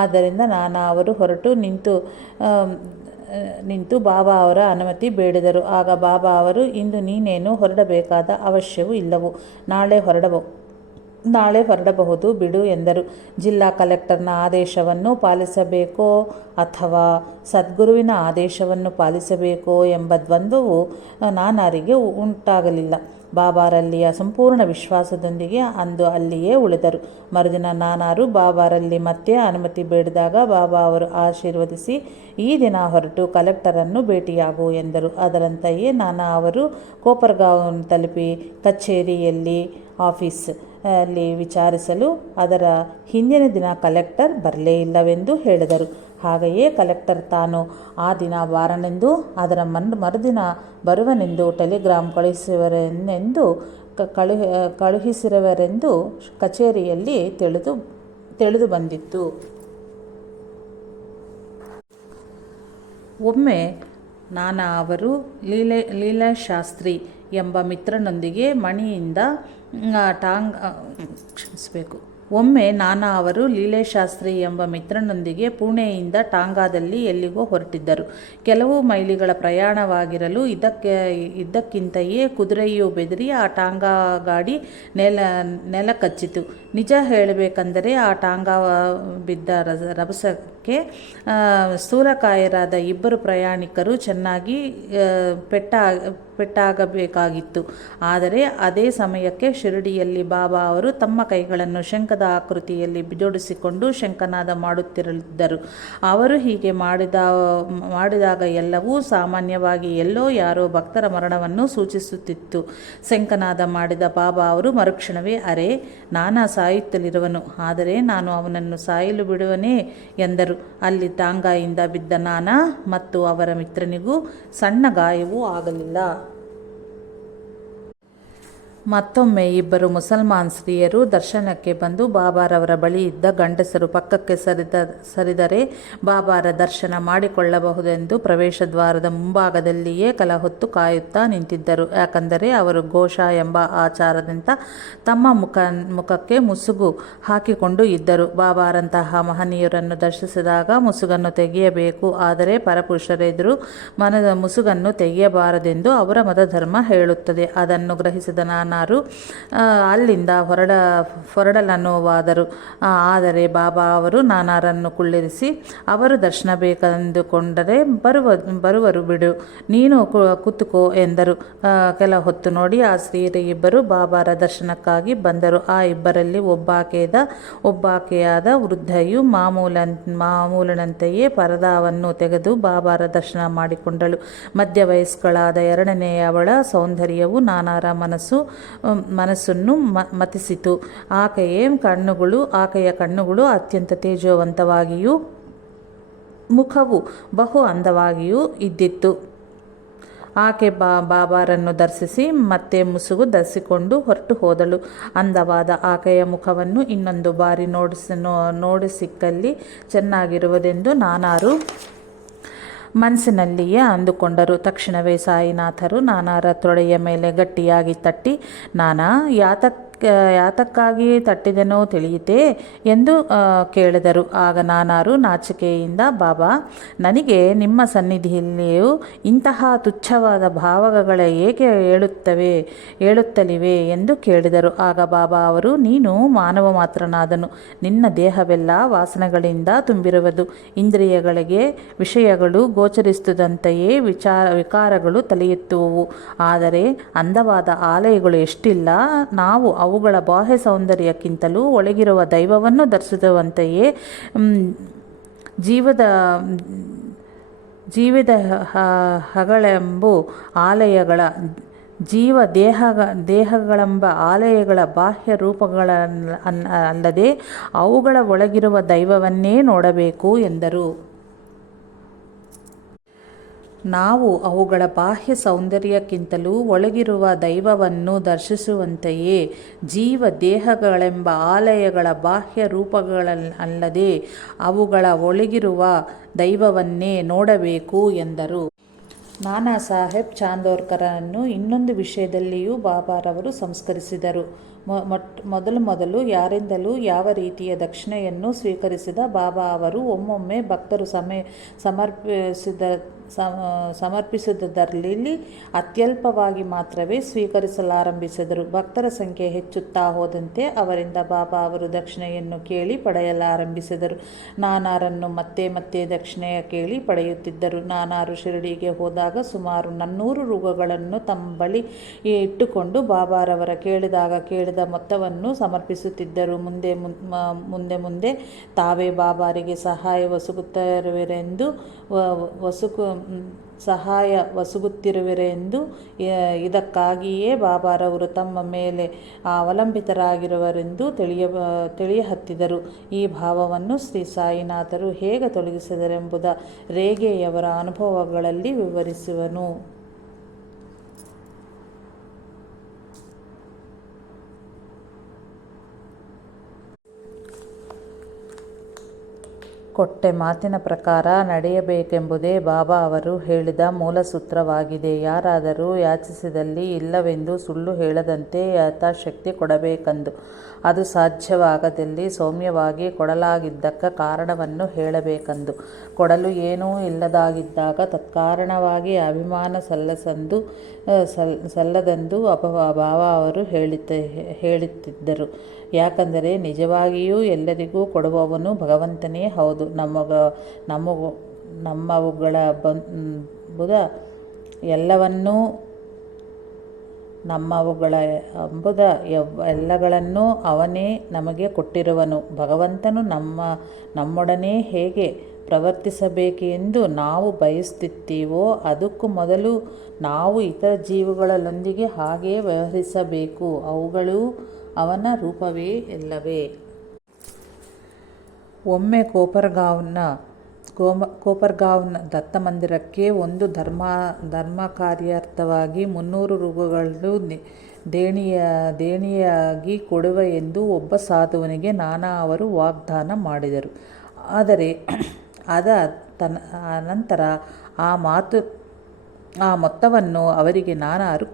ಆದ್ದರಿಂದ ನಾನಾ ಅವರು ಹೊರಟು ನಿಂತು ಬಾಬಾ ಅವರ ಅನುಮತಿ ಬೇಡಿದರು. ಆಗ ಬಾಬಾ ಅವರು, ಇಂದು ನೀನೇನು ಹೊರಡಬೇಕಾದ ಅವಶ್ಯವೂ ಇಲ್ಲವು, ನಾಳೆ ಹೊರಡಬಹುದು ಬಿಡು ಎಂದರು. ಜಿಲ್ಲಾ ಕಲೆಕ್ಟರ್ನ ಆದೇಶವನ್ನು ಪಾಲಿಸಬೇಕೋ ಅಥವಾ ಸದ್ಗುರುವಿನ ಆದೇಶವನ್ನು ಪಾಲಿಸಬೇಕೋ ಎಂಬ ದ್ವಂದ್ವವು ನಾನಾರಿಗೆ ಉಂಟಾಗಲಿಲ್ಲ. ಬಾಬಾರಲ್ಲಿಯ ಸಂಪೂರ್ಣ ವಿಶ್ವಾಸದೊಂದಿಗೆ ಅಂದು ಅಲ್ಲಿಯೇ ಉಳಿದರು. ಮರುದಿನ ನಾನಾರು ಬಾಬಾರಲ್ಲಿ ಮತ್ತೆ ಅನುಮತಿ ಬೇಡಿದಾಗ ಬಾಬಾ ಅವರು ಆಶೀರ್ವದಿಸಿ, ಈ ದಿನ ಹೊರಟು ಕಲೆಕ್ಟರನ್ನು ಭೇಟಿಯಾಗು ಎಂದರು. ಅದರಂತೆಯೇ ನಾನಾ ಅವರು ಕೋಪರ್ಗಾಂವ್ ತಲುಪಿ ಕಚೇರಿಯಲ್ಲಿ ಆಫೀಸ್ ಅಲ್ಲಿ ವಿಚಾರಿಸಲು ಅದರ ಹಿಂದಿನ ದಿನ ಕಲೆಕ್ಟರ್ ಬರಲೇ ಇಲ್ಲವೆಂದು ಹೇಳಿದರು. ಹಾಗೆಯೇ ಕಲೆಕ್ಟರ್ ತಾನು ಆ ದಿನ ಬಾರನೆಂದು ಅದರ ಮರುದಿನ ಬರುವನೆಂದು ಟೆಲಿಗ್ರಾಮ್ ಕಳುಹಿಸಿರುವರೆಂದು ಕಚೇರಿಯಲ್ಲಿ ತಿಳಿದು ಬಂದಿತ್ತು. ಒಮ್ಮೆ ನಾನಾ ಅವರು ಲೀಲಾಶಾಸ್ತ್ರಿ ಎಂಬ ಮಿತ್ರನೊಂದಿಗೆ ಪುಣೆಯಿಂದ ಟಾಂಗಾದಲ್ಲಿ ಎಲ್ಲಿಗೋ ಹೊರಟಿದ್ದರು. ಕೆಲವು ಮೈಲಿಗಳ ಪ್ರಯಾಣವಾಗಿರಲು ಇದ್ದಕ್ಕಿಂತೆಯೇ ಕುದುರೆಯು ಬೆದರಿ ಆ ಟಾಂಗಾ ಗಾಡಿ ನೆಲಕಚ್ಚಿತು. ನಿಜ ಹೇಳಬೇಕೆಂದರೆ ಆ ಟಾಂಗಾ ಬಿದ್ದ ರಭಸಕ್ಕೆ ಸ್ಥೂಲಕಾಯರಾದ ಇಬ್ಬರು ಪ್ರಯಾಣಿಕರು ಚೆನ್ನಾಗಿ ಪೆಟ್ಟಾಗಬೇಕಾಗಿತ್ತು. ಆದರೆ ಅದೇ ಸಮಯಕ್ಕೆ ಶಿರಡಿಯಲ್ಲಿ ಬಾಬಾ ಅವರು ತಮ್ಮ ಕೈಗಳನ್ನು ಶಂಖದ ಆಕೃತಿಯಲ್ಲಿ ಜೋಡಿಸಿಕೊಂಡು ಶಂಖನಾದ ಮಾಡುತ್ತಿದ್ದರು. ಅವರು ಹೀಗೆ ಮಾಡಿದಾಗ ಎಲ್ಲವೂ ಸಾಮಾನ್ಯವಾಗಿ ಎಲ್ಲೋ ಯಾರೋ ಭಕ್ತರ ಮರಣವನ್ನು ಸೂಚಿಸುತ್ತಿತ್ತು. ಶಂಖನಾದ ಮಾಡಿದ ಬಾಬಾ ಅವರು ಮರುಕ್ಷಣವೇ, ಅರೆ, ನಾನಾ ಸಾಯುತ್ತಲಿರುವನು, ಆದರೆ ನಾನು ಅವನನ್ನು ಸಾಯಲು ಬಿಡುವನೇ ಎಂದರು. ಅಲ್ಲಿ ಟಾಂಗಾಯಿಂದ ಬಿದ್ದ ನಾನಾ ಮತ್ತು ಅವರ ಮಿತ್ರನಿಗೂ ಸಣ್ಣ ಗಾಯವೂ ಆಗಲಿಲ್ಲ. ಮತ್ತೊಮ್ಮೆ ಇಬ್ಬರು ಮುಸಲ್ಮಾನ್ ಸ್ತ್ರೀಯರು ದರ್ಶನಕ್ಕೆ ಬಂದು ಬಾಬಾರವರ ಬಳಿ ಇದ್ದ ಗಂಡಸರು ಪಕ್ಕಕ್ಕೆ ಸರಿದರೆ ಬಾಬಾರ ದರ್ಶನ ಮಾಡಿಕೊಳ್ಳಬಹುದೆಂದು ಪ್ರವೇಶ ದ್ವಾರದ ಮುಂಭಾಗದಲ್ಲಿಯೇ ಹೊತ್ತು ಕಾಯುತ್ತಾ ನಿಂತಿದ್ದರು. ಯಾಕಂದರೆ ಅವರು ಘೋಷ ಎಂಬ ಆಚಾರದಿಂದ ತಮ್ಮ ಮುಖಕ್ಕೆ ಮುಸುಗು ಹಾಕಿಕೊಂಡು ಇದ್ದರು. ಬಾಬಾರಂತಹ ಮಹನೀಯರನ್ನು ದರ್ಶಿಸಿದಾಗ ಮುಸುಗನ್ನು ತೆಗೆಯಬೇಕು, ಆದರೆ ಪರಪುರುಷರೆದುರು ಮುಸುಗನ್ನು ತೆಗೆಯಬಾರದೆಂದು ಅವರ ಮತಧರ್ಮ ಹೇಳುತ್ತದೆ. ಅದನ್ನು ಗ್ರಹಿಸಿದ ನಾನಾರು ಅಲ್ಲಿಂದ ಹೊರಡಲನುವಾದರು. ಆದರೆ ಬಾಬಾ ಅವರು ನಾನಾರನ್ನು ಕುಳ್ಳಿರಿಸಿ, ಅವರು ದರ್ಶನ ಬೇಕೆಂದುಕೊಂಡರೆ ಬರುವರು ಬಿಡು, ನೀನು ಕೂತುಕೋ ಎಂದರು. ಕೆಲ ಹೊತ್ತು ನೋಡಿ ಆ ಸ್ತ್ರೀಯರು ಇಬ್ಬರು ಬಾಬಾರ ದರ್ಶನಕ್ಕಾಗಿ ಬಂದರು. ಆ ಇಬ್ಬರಲ್ಲಿ ಒಬ್ಬಾಕೆಯಾದ ವೃದ್ಧೆಯು ಮಾಮೂಲಿನಂತೆಯೇ ಪರದಾವನ್ನು ತೆಗೆದು ಬಾಬಾರ ದರ್ಶನ ಮಾಡಿಕೊಂಡಳು. ಮಧ್ಯವಯಸ್ಕಳಾದ ಎರಡನೆಯವಳ ಸೌಂದರ್ಯವು ನಾನಾರ ಮನಸ್ಸನ್ನು ಮತಿಸಿತು. ಆಕೆಯ ಕಣ್ಣುಗಳು ಅತ್ಯಂತ ತೇಜೋವಂತವಾಗಿಯೂ ಮುಖವು ಬಹು ಅಂದವಾಗಿಯೂ ಇದ್ದಿತ್ತು. ಆಕೆ ಬಾಬಾರನ್ನು ದರ್ಶಿಸಿ ಮತ್ತೆ ಮುಸುಗು ಧರಿಸಿಕೊಂಡು ಹೊರಟು ಹೋದಳು. ಅಂದವಾದ ಆಕೆಯ ಮುಖವನ್ನು ಇನ್ನೊಂದು ಬಾರಿ ನೋಡಿಸಿಕ್ಕಲ್ಲಿ ಚೆನ್ನಾಗಿರುವುದೆಂದು ನಾನಾರು ಮನಸ್ಸಿನಲ್ಲಿಯೇ ಅಂದುಕೊಂಡರು. ತಕ್ಷಣವೇ ಸಾಯಿನಾಥರು ನಾನಾರ ತೊಡೆಯ ಮೇಲೆ ಗಟ್ಟಿಯಾಗಿ ತಟ್ಟಿ, ನಾನಾ ಯಾತಕ್ಕಾಗಿ ತಟ್ಟಿದೆನೋ ತಿಳಿಯಿತೇ ಎಂದು ಕೇಳಿದರು. ಆಗ ನಾನಾರು ನಾಚಿಕೆಯಿಂದ, ಬಾಬಾ, ನನಗೆ ನಿಮ್ಮ ಸನ್ನಿಧಿಯಲ್ಲಿಯೂ ಇಂತಹ ತುಚ್ಛವಾದ ಭಾವಗಳ ಏಕೆ ಹೇಳುತ್ತಲಿವೆ ಎಂದು ಕೇಳಿದರು. ಆಗ ಬಾಬಾ ಅವರು, ನೀನು ಮಾನವ ಮಾತ್ರನಾದನು, ನಿನ್ನ ದೇಹವೆಲ್ಲ ವಾಸನೆಗಳಿಂದ ತುಂಬಿರುವುದು. ಇಂದ್ರಿಯಗಳಿಗೆ ವಿಷಯಗಳು ಗೋಚರಿಸುತ್ತಿದ್ದಂತೆಯೇ ವಿಕಾರಗಳು ತಲೆಯೆತ್ತುವವು. ಆದರೆ ಅಂದವಾದ ಆಲಯಗಳು ಎಷ್ಟಿಲ್ಲ. ನಾವು ಅವುಗಳ ಬಾಹ್ಯ ಸೌಂದರ್ಯಕ್ಕಿಂತಲೂ ಒಳಗಿರುವ ದೈವವನ್ನು ದರ್ಶಿಸುವಂತೆಯೇ ಜೀವದ ಹಗಳೆಂಬು ಆಲಯಗಳ ದೇಹಗಳೆಂಬ ಆಲಯಗಳ ಬಾಹ್ಯ ರೂಪಗಳಲ್ಲದೆ ಅವುಗಳ ಒಳಗಿರುವ ದೈವವನ್ನೇ ನೋಡಬೇಕು ಎಂದರು. ನಾವು ಅವುಗಳ ಬಾಹ್ಯ ಸೌಂದರ್ಯಕ್ಕಿಂತಲೂ ಒಳಗಿರುವ ದೈವವನ್ನು ದರ್ಶಿಸುವಂತೆಯೇ ದೇಹಗಳೆಂಬ ಆಲಯಗಳ ಬಾಹ್ಯ ರೂಪಗಳಲ್ಲದೆ ಅವುಗಳ ಒಳಗಿರುವ ದೈವವನ್ನೇ ನೋಡಬೇಕು ಎಂದರು. ನಾನಾ ಸಾಹೇಬ್ ಚಾಂದೋರ್ಕರನ್ನು ಇನ್ನೊಂದು ವಿಷಯದಲ್ಲಿಯೂ ಬಾಬಾರವರು ಸಂಸ್ಕರಿಸಿದರು. ಮೊದಲು ಯಾರಿಂದಲೂ ಯಾವ ರೀತಿಯ ದಕ್ಷಿಣೆಯನ್ನು ಸ್ವೀಕರಿಸಿದ ಬಾಬಾ ಅವರು ಒಮ್ಮೊಮ್ಮೆ ಭಕ್ತರು ಸಮರ್ಪಿಸುವುದರಲ್ಲಿ ಅತ್ಯಲ್ಪವಾಗಿ ಮಾತ್ರವೇ ಸ್ವೀಕರಿಸಲಾರಂಭಿಸಿದರು. ಭಕ್ತರ ಸಂಖ್ಯೆ ಹೆಚ್ಚುತ್ತಾ ಹೋದಂತೆ ಅವರಿಂದ ಬಾಬಾ ಅವರು ದಕ್ಷಿಣೆಯನ್ನು ಕೇಳಿ ಪಡೆಯಲಾರಂಭಿಸಿದರು. ನಾನಾರನ್ನು ಮತ್ತೆ ಮತ್ತೆ ದಕ್ಷಿಣೆಯ ಕೇಳಿ ಪಡೆಯುತ್ತಿದ್ದರು. ನಾನಾರು ಶಿರಡಿಗೆ ಹೋದಾಗ ಸುಮಾರು 400 ರೂಗಳನ್ನು ತಮ್ಮ ಬಳಿ ಇಟ್ಟುಕೊಂಡು ಬಾಬಾರವರ ಕೇಳಿದ ಮೊತ್ತವನ್ನು ಸಮರ್ಪಿಸುತ್ತಿದ್ದರು. ಮುಂದೆ ತಾವೇ ಬಾಬಾರಿಗೆ ಸಹಾಯ ಒಸಗುತ್ತಿರುವಿರೆಂದು ಇದಕ್ಕಾಗಿಯೇ ಬಾಬಾರವರು ತಮ್ಮ ಮೇಲೆ ಅವಲಂಬಿತರಾಗಿರುವರೆಂದು ತಿಳಿಯಹತ್ತಿದರು. ಈ ಭಾವವನ್ನು ಶ್ರೀ ಸಾಯಿನಾಥರು ಹೇಗೆ ತೊಲಗಿಸಿದರೆಂಬುದ ರೇಗೆಯವರ ಅನುಭವಗಳಲ್ಲಿ ವಿವರಿಸುವನು. ಕೊಟ್ಟೆ ಮಾತಿನ ಪ್ರಕಾರ ನಡೆಯಬೇಕೆಂಬುದೇ ಬಾಬಾ ಅವರು ಹೇಳಿದ ಮೂಲಸೂತ್ರವಾಗಿದೆ. ಯಾರಾದರೂ ಯಾಚಿಸಿದಲ್ಲಿ ಇಲ್ಲವೆಂದು ಸುಳ್ಳು ಹೇಳದಂತೆ ಯಥಾಶಕ್ತಿ ಕೊಡಬೇಕೆಂದು, ಅದು ಸಾಧ್ಯವಾಗದಲ್ಲಿ ಸೌಮ್ಯವಾಗಿ ಕೊಡಲಾಗಿದ್ದಕ್ಕ ಕಾರಣವನ್ನು ಹೇಳಬೇಕೆಂದು, ಕೊಡಲು ಏನೂ ಇಲ್ಲದಾಗಿದ್ದಾಗ ತತ್ಕಾರಣವಾಗಿ ಅಭಿಮಾನ ಸಲ್ಲದೆಂದು ಬಾಬಾ ಅವರು ಹೇಳುತ್ತಿದ್ದರು. ಯಾಕಂದರೆ ನಿಜವಾಗಿಯೂ ಎಲ್ಲರಿಗೂ ಕೊಡುವವನು ಭಗವಂತನೇ ಹೌದು. ನಮ್ಮವುಗಳ ಎಲ್ಲಗಳನ್ನೂ ಅವನೇ ನಮಗೆ ಕೊಟ್ಟಿರುವನು. ಭಗವಂತನು ನಮ್ಮೊಡನೆ ಹೇಗೆ ಪ್ರವರ್ತಿಸಬೇಕೆಂದು ನಾವು ಬಯಸುತ್ತೀವೋ ಅದಕ್ಕೂ ಮೊದಲು ನಾವು ಇತರ ಜೀವಗಳೊಂದಿಗೆ ಹಾಗೆಯೇ ವ್ಯವಹರಿಸಬೇಕು. ಅವುಗಳೂ ಅವನ ರೂಪವೇ ಎಲ್ಲವೇ. ಒಮ್ಮೆ ಕೋಪರ್ಗಾವ್ನ ದತ್ತಮಂದಿರಕ್ಕೆ ಒಂದು ಧರ್ಮಕಾರ್ಯಾರ್ಥವಾಗಿ 300 ರೂಗಳನ್ನು ದೇಣಿಗೆಯಾಗಿ ಕೊಡುವೆ ಎಂದು ಒಬ್ಬ ಸಾಧುವಿಗೆ ನಾನಾ ಅವರು ವಾಗ್ದಾನ ಮಾಡಿದರು. ಆದರೆ ಅನಂತರ ಆ ಮೊತ್ತವನ್ನು ಅವರಿಗೆ ನಾನಾರು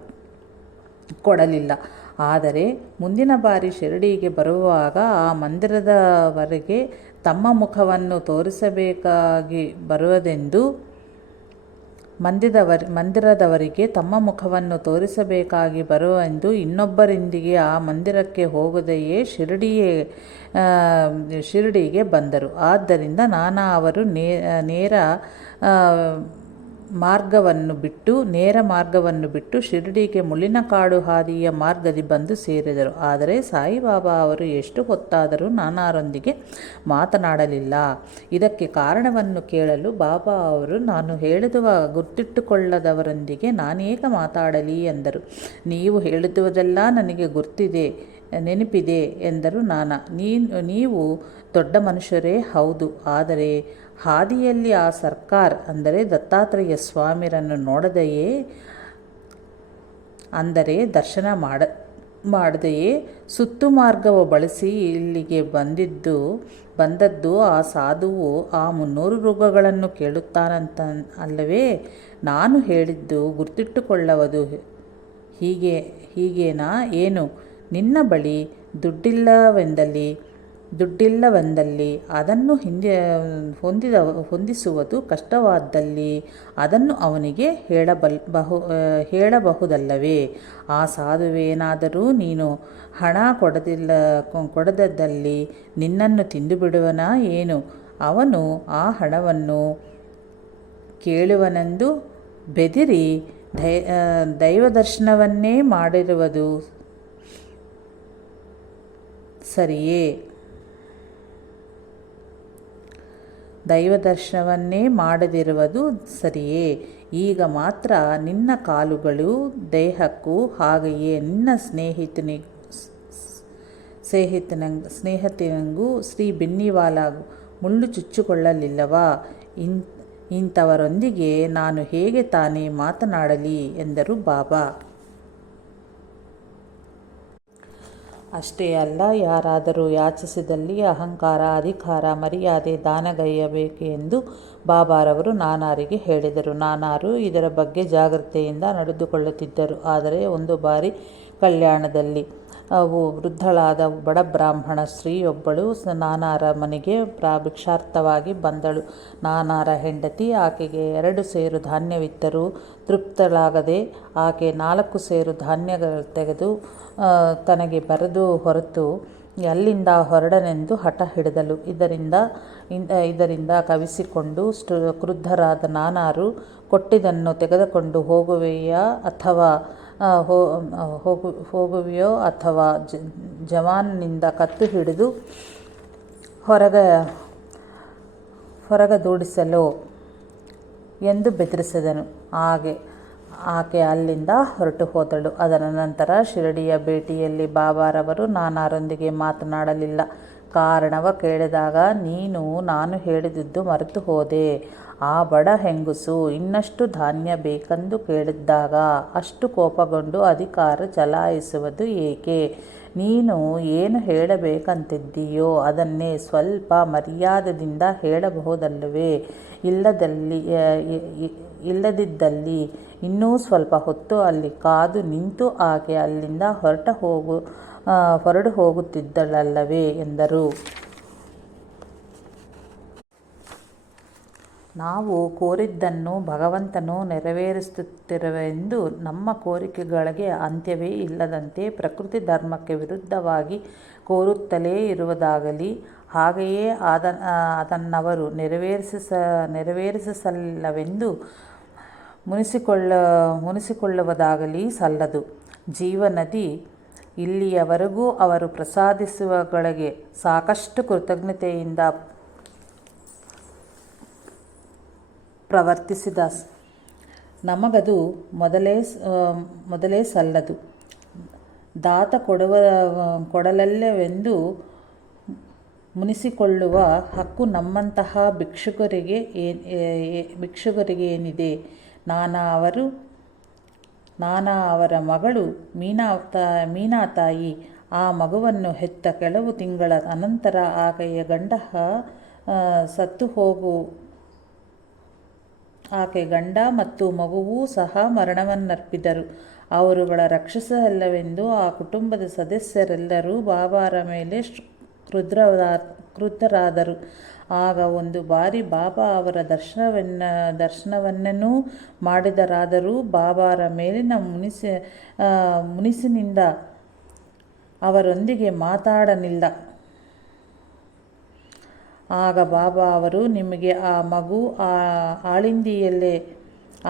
ಕೊಡಲಿಲ್ಲ. ಆದರೆ ಮುಂದಿನ ಬಾರಿ ಶಿರಡಿಗೆ ಬರುವಾಗ ಆ ಮಂದಿರದವರೆಗೆ ತಮ್ಮ ಮುಖವನ್ನು ತೋರಿಸಬೇಕಾಗಿ ಬರುವುದೆಂದು ಇನ್ನೊಬ್ಬರೊಂದಿಗೆ ಆ ಮಂದಿರಕ್ಕೆ ಹೋಗದೆಯೇ ಶಿರಡಿಗೆ ಬಂದರು. ಆದ್ದರಿಂದ ನಾನಾ ಅವರು ನೇರ ಮಾರ್ಗವನ್ನು ಬಿಟ್ಟು ಶಿರಡಿಗೆ ಮುಳ್ಳಿನಕಾಡು ಹಾದಿಯ ಮಾರ್ಗದಿ ಬಂದು ಸೇರಿದರು. ಆದರೆ ಸಾಯಿಬಾಬಾ ಅವರು ಎಷ್ಟು ಹೊತ್ತಾದರೂ ನಾನಾರೊಂದಿಗೆ ಮಾತನಾಡಲಿಲ್ಲ. ಇದಕ್ಕೆ ಕಾರಣವನ್ನು ಕೇಳಲು ಬಾಬಾ ಅವರು, ನಾನು ಹೇಳಿದುವ ಗುರ್ತಿಟ್ಟುಕೊಳ್ಳದವರೊಂದಿಗೆ ನಾನೇಕೆ ಮಾತಾಡಲಿ ಎಂದರು. ನೀವು ಹೇಳಿದುವುದೆಲ್ಲ ನನಗೆ ನೆನಪಿದೆ ಎಂದರು. ನೀವು ದೊಡ್ಡ ಮನುಷ್ಯರೇ ಹೌದು, ಆದರೆ ಹಾದಿಯಲ್ಲಿ ಆ ಸರ್ಕಾರ್ ಅಂದರೆ ದತ್ತಾತ್ರೇಯ ಸ್ವಾಮಿರನ್ನು ನೋಡದೆಯೇ, ಅಂದರೆ ದರ್ಶನ ಮಾಡದೆಯೇ ಸುತ್ತು ಮಾರ್ಗವ ಬಳಸಿ ಇಲ್ಲಿಗೆ ಬಂದದ್ದು ಆ ಸಾಧುವು ಆ 300 ಋಗಗಳನ್ನು ಕೇಳುತ್ತಾನಂತ ಅಲ್ಲವೇ? ನಾನು ಹೇಳಿದ್ದು ಗುರ್ತಿಟ್ಟುಕೊಳ್ಳುವುದು ಹೀಗೇನಾ ಏನು? ನಿನ್ನ ಬಳಿ ದುಡ್ಡಿಲ್ಲವೆಂದಲ್ಲಿ ಅದನ್ನು ಹೊಂದಿಸುವುದು ಕಷ್ಟವಾದಲ್ಲಿ ಅದನ್ನು ಅವನಿಗೆ ಹೇಳಬಹುದಲ್ಲವೇ? ಆ ಸಾಧುವೇನಾದರೂ ನೀನು ಹಣ ಕೊಡದಲ್ಲಿ ನಿನ್ನನ್ನು ತಿಂದುಬಿಡುವನಾ ಏನು? ಅವನು ಆ ಹಣವನ್ನು ಕೇಳುವನೆಂದು ಬೆದರಿ ದೈವದರ್ಶನವನ್ನೇ ಮಾಡಿರುವುದು ಸರಿಯೇ? ದೈವದರ್ಶನವನ್ನೇ ಮಾಡದಿರುವುದು ಸರಿಯೇ? ಈಗ ಮಾತ್ರ ನಿನ್ನ ಕಾಲುಗಳು ದೇಹಕ್ಕೂ ಹಾಗೆಯೇ ನಿನ್ನ ಸ್ನೇಹಿತನಿಗೂ ಶ್ರೀ ಬೆನ್ನಿವಾಲ ಮುಳ್ಳು ಚುಚ್ಚಿಕೊಳ್ಳಲಿಲ್ಲವಾ? ಇಂಥವರೊಂದಿಗೆ ನಾನು ಹೇಗೆ ತಾನೇ ಮಾತನಾಡಲಿ ಎಂದರು ಬಾಬಾ. ಅಷ್ಟೇ ಅಲ್ಲ, ಯಾರಾದರೂ ಯಾಚಿಸಿದಲ್ಲಿ ಅಹಂಕಾರ, ಅಧಿಕಾರ, ಮರ್ಯಾದೆ ದಾನಗೈಯಬೇಕು ಎಂದು ಬಾಬಾರವರು ನಾನಾರಿಗೆ ಹೇಳಿದರು. ನಾನಾರು ಇದರ ಬಗ್ಗೆ ಜಾಗ್ರತೆಯಿಂದ ನಡೆದುಕೊಳ್ಳುತ್ತಿದ್ದರು. ಆದರೆ ಒಂದು ಬಾರಿ ಕಲ್ಯಾಣದಲ್ಲಿ ವೃದ್ಧಳಾದ ಬಡ ಬ್ರಾಹ್ಮಣ ಸ್ತ್ರೀಯೊಬ್ಬಳು ನಾನಾರ ಮನೆಗೆ ಭಿಕ್ಷಾರ್ಥವಾಗಿ ಬಂದಳು. ನಾನಾರ ಹೆಂಡತಿ ಆಕೆಗೆ 2 ಸೇರು ಧಾನ್ಯವಿತ್ತರೂ ತೃಪ್ತಳಾಗದೆ ಆಕೆ 4 ಸೇರು ಧಾನ್ಯ ತೆಗೆದು ತನಗೆ ಬರೆದು ಹೊರತು ಅಲ್ಲಿಂದ ಹೊರಡನೆಂದು ಹಠ ಹಿಡಿದಳು. ಇದರಿಂದ ಕವಿಸಿಕೊಂಡು ಕ್ರುದ್ಧರಾದ ನಾನಾರು ಕೊಟ್ಟಿದ್ದನ್ನು ತೆಗೆದುಕೊಂಡು ಹೋಗುವೆಯೋ ಅಥವಾ ಜವಾನಿನಿಂದ ಕತ್ತು ಹಿಡಿದು ಹೊರಗದೂಡಿಸಲೋ ಎಂದು ಬೆದರಿಸಿದನು. ಆಕೆ ಅಲ್ಲಿಂದ ಹೊರಟು ಹೋದಳು. ಅದರ ನಂತರ ಶಿರಡಿಯ ಭೇಟಿಯಲ್ಲಿ ಬಾಬಾರವರು ನಾನಾರೊಂದಿಗೆ ಮಾತನಾಡಲಿಲ್ಲ. ಕಾರಣವ ಕೇಳಿದಾಗ ನಾನು ಹೇಳಿದುದು ಮರೆತು ಹೋದೆ. ಆ ಬಡ ಹೆಂಗಸು ಇನ್ನಷ್ಟು ಧಾನ್ಯ ಬೇಕೆಂದು ಕೇಳಿದ್ದಾಗ ಅಷ್ಟು ಕೋಪಗೊಂಡು ಅಧಿಕಾರ ಚಲಾಯಿಸುವುದು ಏಕೆ? ನೀನು ಏನು ಹೇಳಬೇಕಂತಿದ್ದೀಯೋ ಅದನ್ನೇ ಸ್ವಲ್ಪ ಮರ್ಯಾದೆಯಿಂದ ಹೇಳಬಹುದಲ್ಲವೇ? ಇಲ್ಲದಿದ್ದಲ್ಲಿ ಇನ್ನೂ ಸ್ವಲ್ಪ ಹೊತ್ತು ಅಲ್ಲಿ ಕಾದು ನಿಂತು ಆಕೆ ಅಲ್ಲಿಂದ ಹೊರಡು ಹೋಗುತ್ತಿದ್ದಳಲ್ಲವೇ ಎಂದರು. ನಾವು ಕೋರಿದ್ದನ್ನು ಭಗವಂತನು ನೆರವೇರಿಸುತ್ತಿರುವೆಂದು ನಮ್ಮ ಕೋರಿಕೆಗಳಿಗೆ ಅಂತ್ಯವೇ ಇಲ್ಲದಂತೆ ಪ್ರಕೃತಿ ಧರ್ಮಕ್ಕೆ ವಿರುದ್ಧವಾಗಿ ಕೋರುತ್ತಲೇ ಇರುವುದಾಗಲಿ, ಹಾಗೆಯೇ ಅದನ್ನವರು ನೆರವೇರಿಸಲಿಲ್ಲವೆಂದು ಮುನಿಸಿಕೊಳ್ಳುವುದಾಗಲಿ ಸಲ್ಲದು. ಜೀವನದಿ ಇಲ್ಲಿಯವರೆಗೂ ಅವರು ಪ್ರಸಾದಿಸುವಗಳಿಗೆ ಸಾಕಷ್ಟು ಕೃತಜ್ಞತೆಯಿಂದ ಪ್ರವರ್ತಿಸಿದ ನಮಗದು ಮೊದಲೇ ಸಲ್ಲದು. ದಾತ ಕೊಡಲಲ್ಲವೆಂದು ಮುನಿಸಿಕೊಳ್ಳುವ ಹಕ್ಕು ನಮ್ಮಂತಹ ಭಿಕ್ಷುಕರಿಗೆ ಏನಿದೆ? ನಾನಾ ಅವರ ಮಗಳು ಮೀನಾ ತಾಯಿ ಆ ಮಗುವನ್ನು ಹೆತ್ತ ಕೆಲವು ತಿಂಗಳ ಅನಂತರ ಆಕೆಯ ಗಂಡ ಮತ್ತು ಮಗುವೂ ಸಹ ಮರಣವನ್ನಪ್ಪಿದರು. ಅವರುಗಳ ರಕ್ಷಿಸಲ್ಲವೆಂದು ಆ ಕುಟುಂಬದ ಸದಸ್ಯರೆಲ್ಲರೂ ಬಾಬಾರ ಮೇಲೆ ಕ್ರುದ್ಧರಾದರು. ಆಗ ಒಂದು ಬಾರಿ ಬಾಬಾ ಅವರ ದರ್ಶನವನ್ನೇನೂ ಮಾಡಿದರಾದರೂ ಬಾಬಾರ ಮೇಲಿನ ಮುನಿಸಿನಿಂದ ಅವರೊಂದಿಗೆ ಮಾತಾಡಲಿಲ್ಲ. ಆಗ ಬಾಬಾ ಅವರು, ನಿಮಗೆ ಆ ಮಗು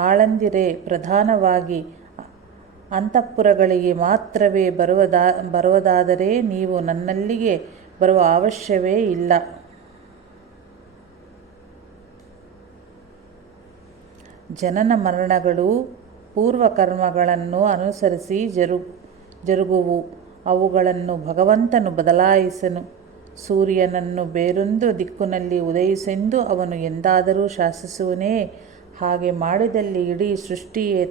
ಆಳಂದಿರೇ ಪ್ರಧಾನವಾಗಿ ಅಂತಃಪುರಗಳಿಗೆ ಮಾತ್ರವೇ ಬರುವುದಾದರೆ ನೀವು ನನ್ನಲ್ಲಿಗೆ ಬರುವ ಅವಶ್ಯವೇ ಇಲ್ಲ. ಜನನ ಮರಣಗಳು ಪೂರ್ವಕರ್ಮಗಳನ್ನು ಅನುಸರಿಸಿ ಜರುಗುವು. ಅವುಗಳನ್ನು ಭಗವಂತನು ಸೂರ್ಯನನ್ನು ಬೇರೊಂದು ದಿಕ್ಕಿನಲ್ಲಿ ಉದಯಿಸೆಂದು ಅವನು ಎಂದಾದರೂ ಶಾಸಿಸುವನೇ? ಹಾಗೆ ಮಾಡಿದಲ್ಲಿ ಇಡೀ ಸೃಷ್ಟಿಯೇ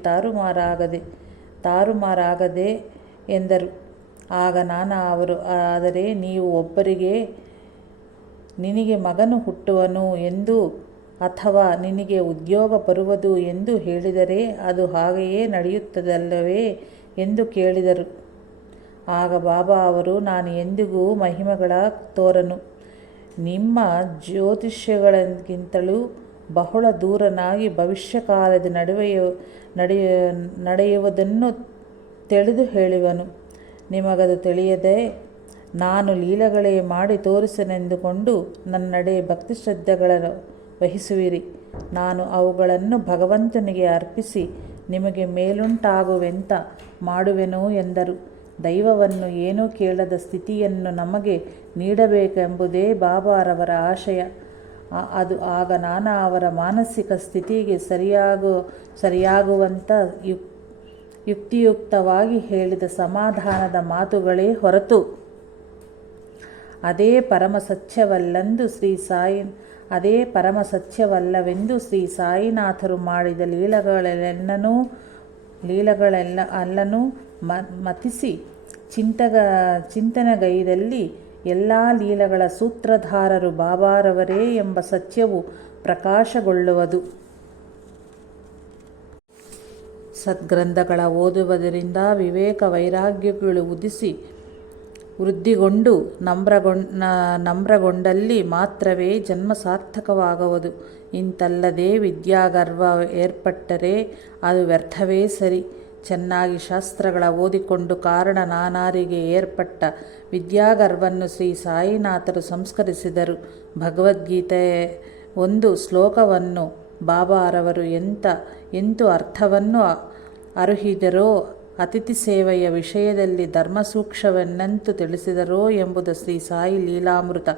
ತಾರುಮಾರಾಗದೆ ಎಂದರು. ಆಗ ನಾನಾ ಅವರು, ಆದರೆ ನೀವು ಒಬ್ಬರಿಗೆ ನಿನಗೆ ಮಗನು ಹುಟ್ಟುವನು ಎಂದು ಅಥವಾ ನಿನಗೆ ಉದ್ಯೋಗ ಬರುವುದು ಎಂದು ಹೇಳಿದರೆ ಅದು ಹಾಗೆಯೇ ನಡೆಯುತ್ತದಲ್ಲವೇ ಎಂದು ಕೇಳಿದರು. ಆಗ ಬಾಬಾ ಅವರು, ನಾನು ಎಂದಿಗೂ ಮಹಿಮೆಗಳ ತೋರನು. ನಿಮ್ಮ ಜ್ಯೋತಿಷ್ಯಗಳಿಗಿಂತಲೂ ಬಹಳ ದೂರನಾಗಿ ಭವಿಷ್ಯಕಾಲದ ನಡೆಯುವುದನ್ನು ತಿಳಿದು ಹೇಳುವನು. ನಿಮಗದು ತಿಳಿಯದೆ ನಾನು ಲೀಲೆಗಳೇ ಮಾಡಿ ತೋರಿಸನೆಂದುಕೊಂಡು ನನ್ನಡೆ ಭಕ್ತಿ ಶ್ರದ್ಧೆಗಳನ್ನು ವಹಿಸುವಿರಿ. ನಾನು ಅವುಗಳನ್ನು ಭಗವಂತನಿಗೆ ಅರ್ಪಿಸಿ ನಿಮಗೆ ಮೇಲುಂಟಾಗುವೆಂತ ಮಾಡುವೆನು ಎಂದರು. ದೈವವನ್ನು ಏನೂ ಕೇಳದ ಸ್ಥಿತಿಯನ್ನು ನಮಗೆ ನೀಡಬೇಕೆಂಬುದೇ ಬಾಬಾರವರ ಆಶಯ. ಅದು ಆಗ ನಾನಾ ಅವರ ಮಾನಸಿಕ ಸ್ಥಿತಿಗೆ ಸರಿಯಾಗುವಂಥ ಯುಕ್ತಿಯುಕ್ತವಾಗಿ ಹೇಳಿದ ಸಮಾಧಾನದ ಮಾತುಗಳೇ ಹೊರತು ಅದೇ ಪರಮ ಸತ್ಯವಲ್ಲವೆಂದು ಶ್ರೀ ಸಾಯಿನಾಥರು ಮಾಡಿದ ಲೀಲೆಗಳೆಲ್ಲನೂ ಮತಿಸಿ ಚಿಂತನೆಗೈದಲ್ಲಿ ಎಲ್ಲ ಲೀಲೆಗಳ ಸೂತ್ರಧಾರರು ಬಾಬಾರವರೇ ಎಂಬ ಸತ್ಯವು ಪ್ರಕಾಶಗೊಳ್ಳುವುದು. ಸದ್ಗ್ರಂಥಗಳ ಓದುವುದರಿಂದ ವಿವೇಕ ವೈರಾಗ್ಯಗಳು ವೃದ್ಧಿಗೊಂಡು ನಮ್ರಗೊಂಡಲ್ಲಿ ಮಾತ್ರವೇ ಜನ್ಮ ಸಾರ್ಥಕವಾಗುವುದು. ಇಂತಲ್ಲದೆ ವಿದ್ಯಾಗರ್ವ ಏರ್ಪಟ್ಟರೆ ಅದು ವ್ಯರ್ಥವೇ ಸರಿ. ಚೆನ್ನಾಗಿ ಶಾಸ್ತ್ರಗಳ ಓದಿಕೊಂಡು ಕಾರಣ ನಾನಾರಿಗೆ ಏರ್ಪಟ್ಟ ವಿದ್ಯಾಗರ್ವನ್ನು ಶ್ರೀ ಸಾಯಿನಾಥರು ಸಂಸ್ಕರಿಸಿದರು. ಭಗವದ್ಗೀತೆಯ ಒಂದು ಶ್ಲೋಕವನ್ನು ಬಾಬಾರವರು ಎಂತು ಅರ್ಥವನ್ನು ಅರುಹಿದರೋ, ಅತಿಥಿ ಸೇವೆಯ ವಿಷಯದಲ್ಲಿ ಧರ್ಮಸೂಕ್ಷ್ಮವೆನ್ನಂತೂ ತಿಳಿಸಿದರೋ ಎಂಬುದು ಶ್ರೀ ಸಾಯಿ ಲೀಲಾಮೃತ,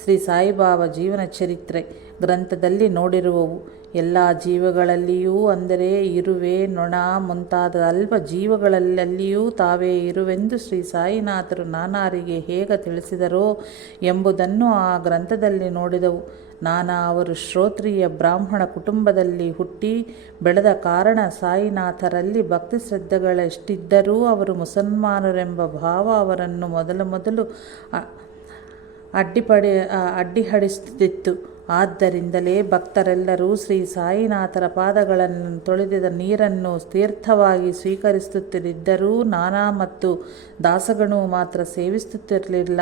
ಶ್ರೀ ಸಾಯಿಬಾಬಾ ಜೀವನ ಚರಿತ್ರೆ ಗ್ರಂಥದಲ್ಲಿ ನೋಡಿರುವವು. ಎಲ್ಲ ಜೀವಗಳಲ್ಲಿಯೂ ಅಂದರೆ ಇರುವೆ, ನೊಣ ಮುಂತಾದ ಅಲ್ಪ ಜೀವಗಳಲ್ಲಿಯೂ ತಾವೇ ಇರುವೆಂದು ಶ್ರೀ ಸಾಯಿನಾಥರು ನಾನಾರಿಗೆ ಹೇಗೆ ತಿಳಿಸಿದರೋ ಎಂಬುದನ್ನು ಆ ಗ್ರಂಥದಲ್ಲಿ ನೋಡಿದೆವು. ನಾನಾ ಅವರು ಶ್ರೋತ್ರಿಯ ಬ್ರಾಹ್ಮಣ ಕುಟುಂಬದಲ್ಲಿ ಹುಟ್ಟಿ ಬೆಳೆದ ಕಾರಣ ಸಾಯಿನಾಥರಲ್ಲಿ ಭಕ್ತಿ ಶ್ರದ್ಧೆಗಳೆಷ್ಟಿದ್ದರೂ ಅವರು ಮುಸಲ್ಮಾನರೆಂಬ ಭಾವ ಅವರನ್ನು ಮೊದಲು ಅಡ್ಡಿಪಡಿಸುತ್ತಿತ್ತು. ಆದ್ದರಿಂದಲೇ ಭಕ್ತರೆಲ್ಲರೂ ಶ್ರೀ ಸಾಯಿನಾಥರ ಪಾದಗಳನ್ನು ತೊಳೆದ ನೀರನ್ನು ತೀರ್ಥವಾಗಿ ಸ್ವೀಕರಿಸುತ್ತಿದ್ದರೂ ನಾನಾ ಮತ್ತು ದಾಸಗಣು ಮಾತ್ರ ಸೇವಿಸುತ್ತಿರಲಿಲ್ಲ.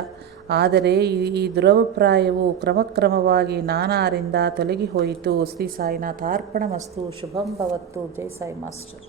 ಆದರೆ ಈ ದುರಭಿಪ್ರಾಯವು ಕ್ರಮಕ್ರಮವಾಗಿ ನಾನಾರಿಂದ ತೊಲಗಿ ಹೋಯಿತು. ಶ್ರೀ ಸಾಯಿನಾಥ ಅರ್ಪಣಮಸ್ತು. ಶುಭಂ ಭವತ್ತು. ಜೈ ಸಾಯಿ ಮಾಸ್ಟರ್.